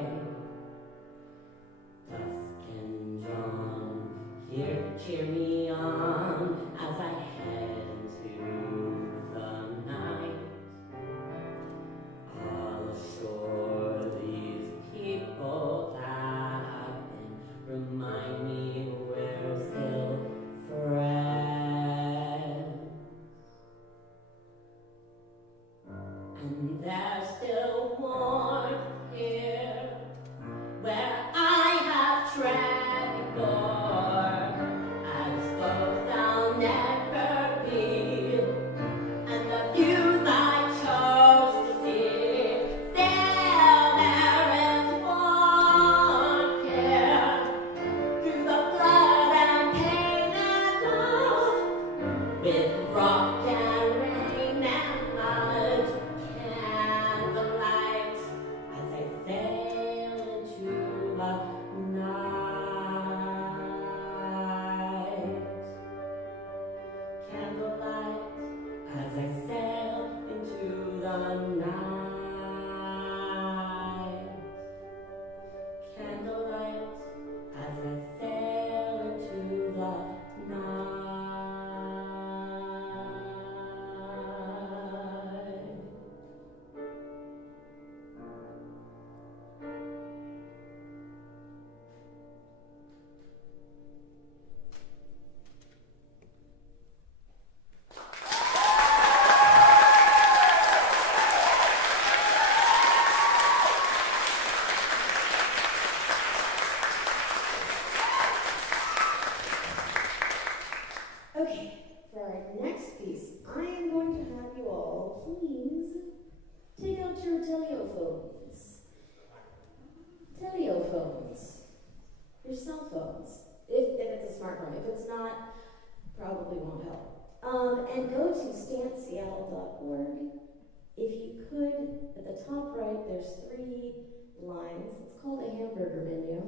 Dusk and dawn, here cheer me on as I head into the night. All ashore, these people that I've been remind me we're still friends. And there's still warmth here where I have tread before, as both I'll never be, and the views I chose to see. Still there is one here, through the blood and pain and love, with rock and rain and mud, candlelight, as I sail into the night. Candlelight, as I sail into the night. Candlelight, as I sail into the night. Okay, for our next piece, I am going to have you all please take out your telephones. Telephones. Your cell phones. If it's a smartphone. If it's not, probably won't help. And go to standseattle.org. If you could, at the top right, there's 3 lines. It's called a hamburger menu.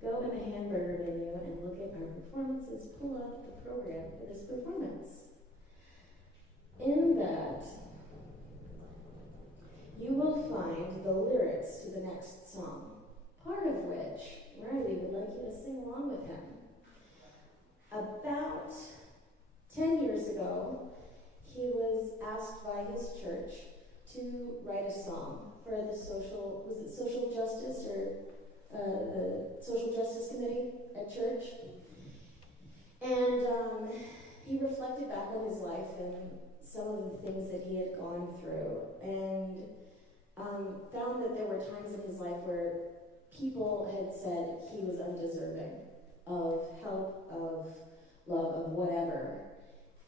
Go in the hamburger menu and look at our performances. Pull up the program for this performance. In that, you will find the lyrics to the next song, part of which Riley would like you to sing along with him. About 10 years ago, he was asked by his church to write a song for the social justice or the Social Justice Committee at church. And he reflected back on his life and some of the things that he had gone through, and found that there were times in his life where people had said he was undeserving of help, of love, of whatever.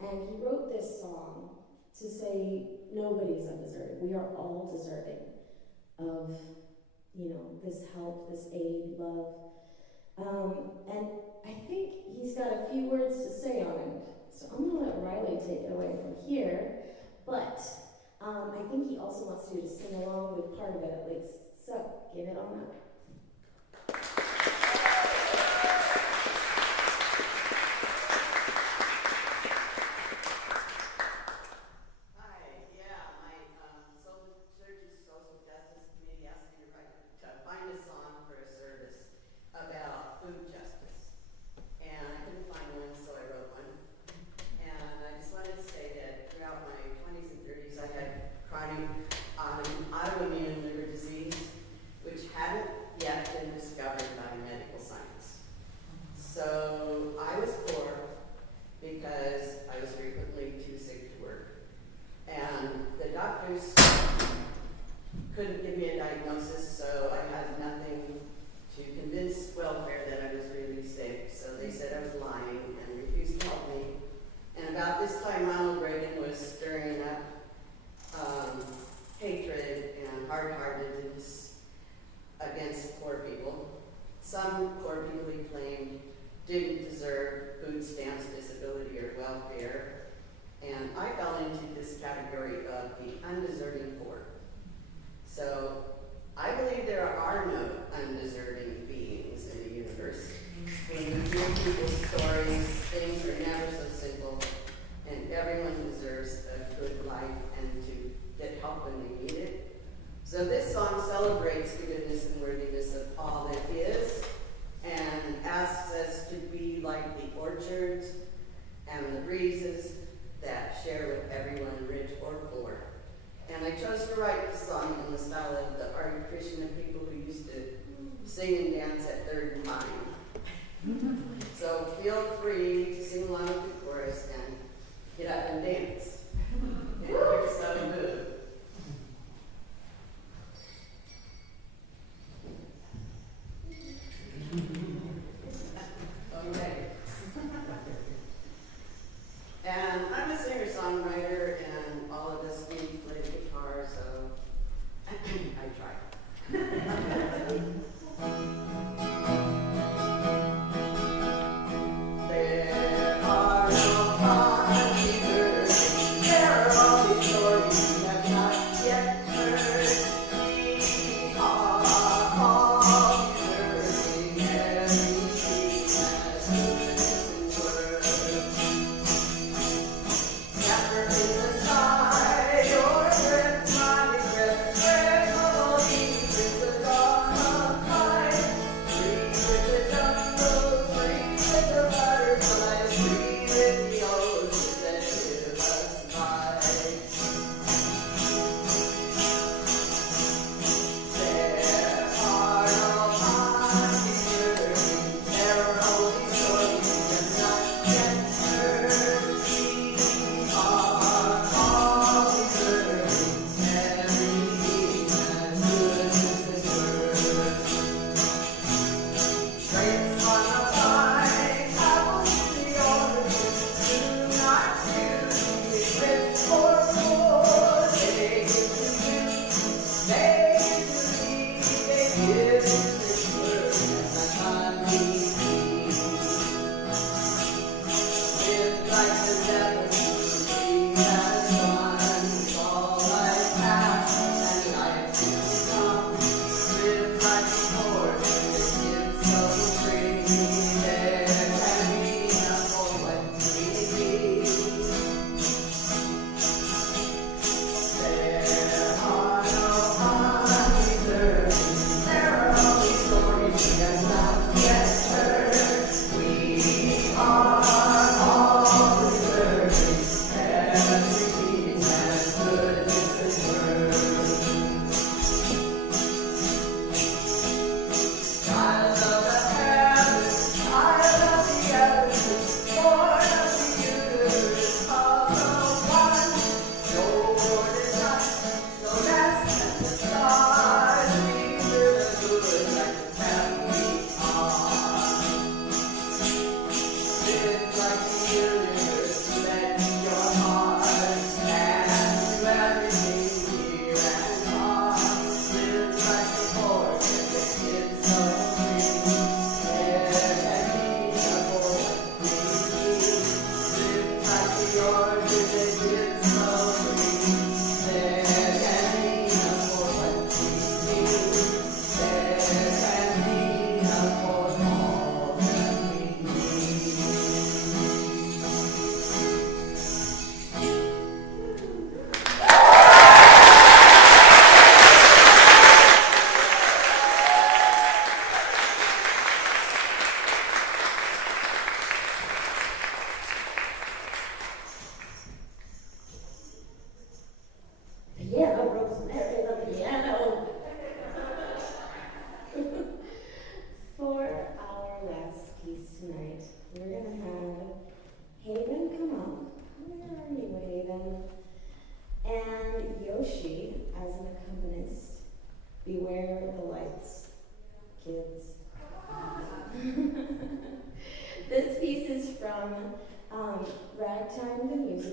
And he wrote this song to say nobody's undeserving. We are all deserving of this help, this aid, love. And I think he's got a few words to say on it. So I'm going to let Riley take it away from here. But I think he also wants you to sing along with part of it at least. So, give it on up. Find a song for a service about food justice. And I couldn't find one, so I wrote one. And I just wanted to say that throughout my 20s and 30s, I had chronic autoimmune liver disease, which hadn't yet been discovered by medical science. So I was poor because I was frequently too sick to work. And the doctors couldn't give me a diagnosis, so I had nothing to convince welfare that I was really sick. So they said I was lying and refused to help me. And about this time, Ronald Reagan was stirring up hatred and hard-heartedness against poor people. Some poor people he claimed didn't deserve food stamps, disability, or welfare. And I fell into this category of the undeserving poor. So I believe there are no undeserving beings in the universe. When you hear people's stories, things are never so simple, and everyone deserves a good life and to get help when they need it. So this song celebrates the goodness and worthiness of all that is, and asks us to be like the orchards and the breezes that share with everyone, rich or poor. And I chose to write the song in the style of the Hare Krishna people who used to sing and dance at Third and Vine. So feel free to sing along with the chorus and get up and dance. And you're so good. Okay. And I'm a singer-songwriter, and all of us need to play the guitar, so I try. There are no parties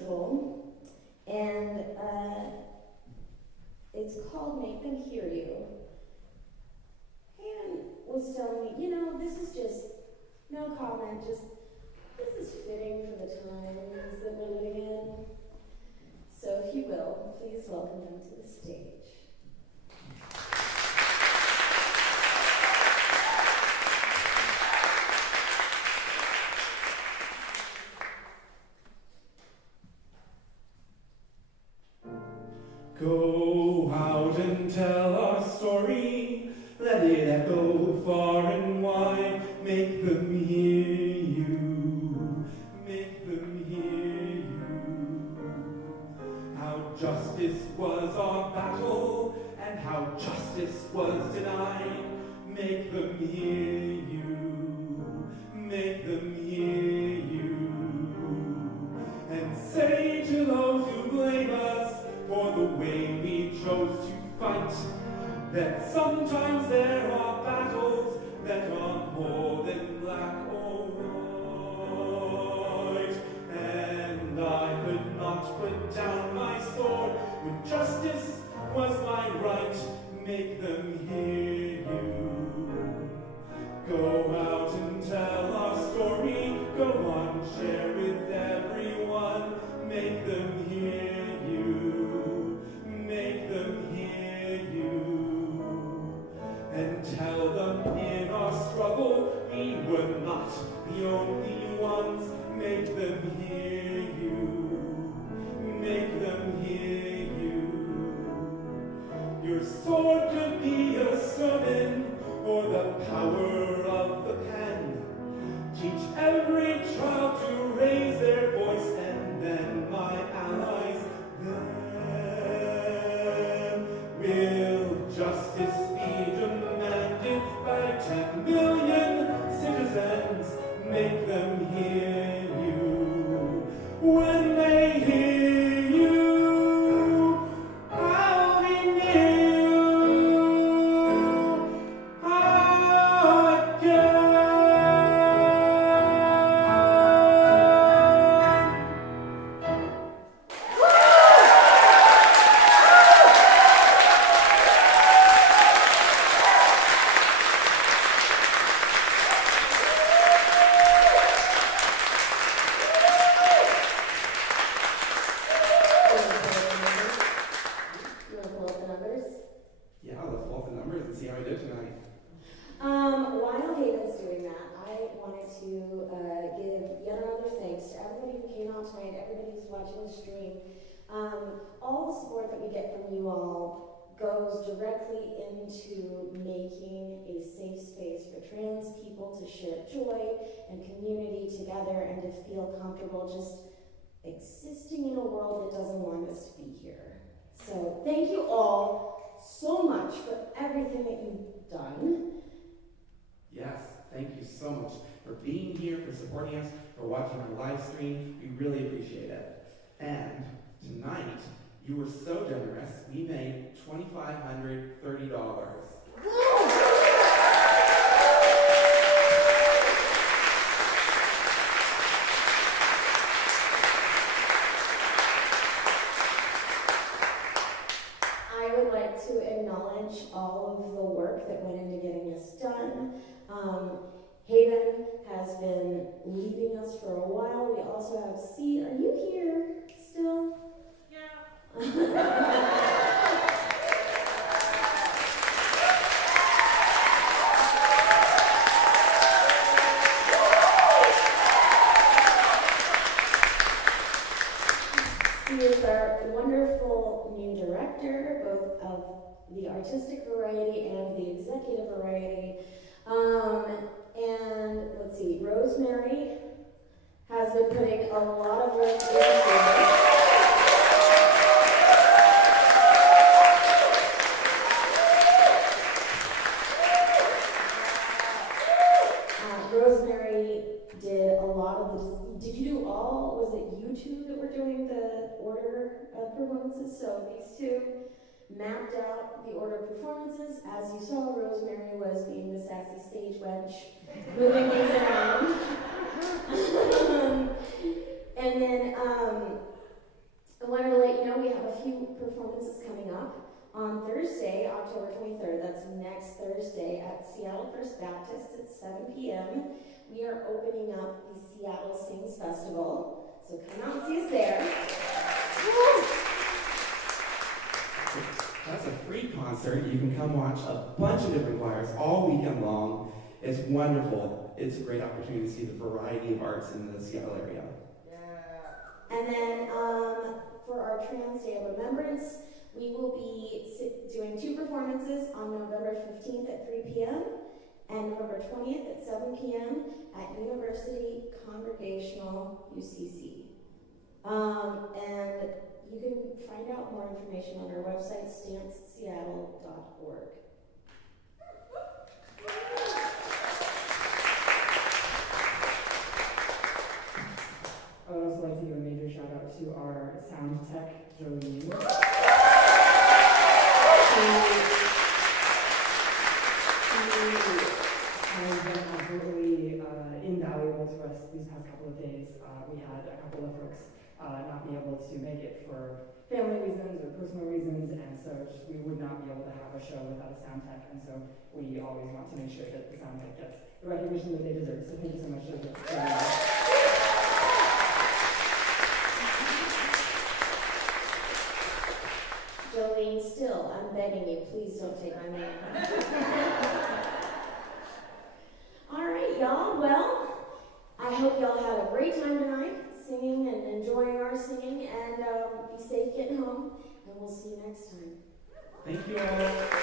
virtual, and it's called Make Them Hear You. Hayden was telling me, you know, this is just, no comment, just, this is fitting for the times that we're living in. So if you will, please welcome them to the stage. Go out and tell our story, let it echo far and wide, make them hear you, make them hear you. How justice was our battle, and how justice was denied, make them hear you, make them hear you. And say to those who blame us for the way we chose to fight, that sometimes there are battles that are more than black or white. And I could not put down my sword when justice was my right. Make them hear you. Go out and tell our story. Go on, share with everyone. Make them hear you. Make them hear you. And tell them in our struggle we were not the only ones. Make them hear you. Make them hear you. Your sword could be a sermon or the power of the pen. Teach every child to raise their voice, and then my allies, then will justice be demanded by 10 million citizens. Make them hear you. When they hear you, I'll be near you again. You want to pull up the numbers? Yeah, let's pull up the numbers and see how we did tonight. While Hayden's doing that, I wanted to give yet another thanks to everybody who came out tonight, everybody who's watching the stream. All the support that we get from you all goes directly into making a safe space for trans people to share joy and community together and to feel comfortable just existing in a world that doesn't want us to be here. So thank you all so much for everything that you've done. Yes, thank you so much for being here, for supporting us, for watching our live stream. We really appreciate it. And tonight, you were so generous, we made $2,530. I would like to acknowledge all of the work that went into getting this done. Hayden has been leading us for a while. We also have C. Are you here still? Yeah. He is our wonderful new director, both of the artistic variety and the executive variety. And let's see, Rosemary has been putting a lot of work into it. Rosemary did a lot of the, did you do all, was it you two that were doing the order of performances? So these two mapped out the order of performances. As you saw, Rosemary was being the sassy stage wench, moving things around. And then performances coming up. On Thursday, October 23rd, that's next Thursday, at Seattle First Baptist at 7 p.m., we are opening up the Seattle Sings Festival. So come out and see us there. Woo! That's a free concert. You can come watch a bunch of different choirs all weekend long. It's wonderful. It's a great opportunity to see the variety of arts in the Seattle area. And then for our Trans Day of Remembrance, we will be doing 2 performances on November 15th at 3 p.m. and November 20th at 7 p.m. at University Congregational UCC. And you can find out more information on our website, stancseattle.org. I would also like to give a major shout out to our sound tech, Jolene. She has been absolutely invaluable to us these past couple of days. We had a couple of folks not be able to make it for family reasons or personal reasons, and so we would not be able to have a show without a sound tech, and so we always want to make sure that the sound tech gets the recognition that they deserve. So thank you so much for Jolene, still, I'm begging you, please don't take my name. All right, y'all. Well, I hope y'all had a great time tonight, singing and enjoying our singing, and be safe getting home, and we'll see you next time. Thank you all.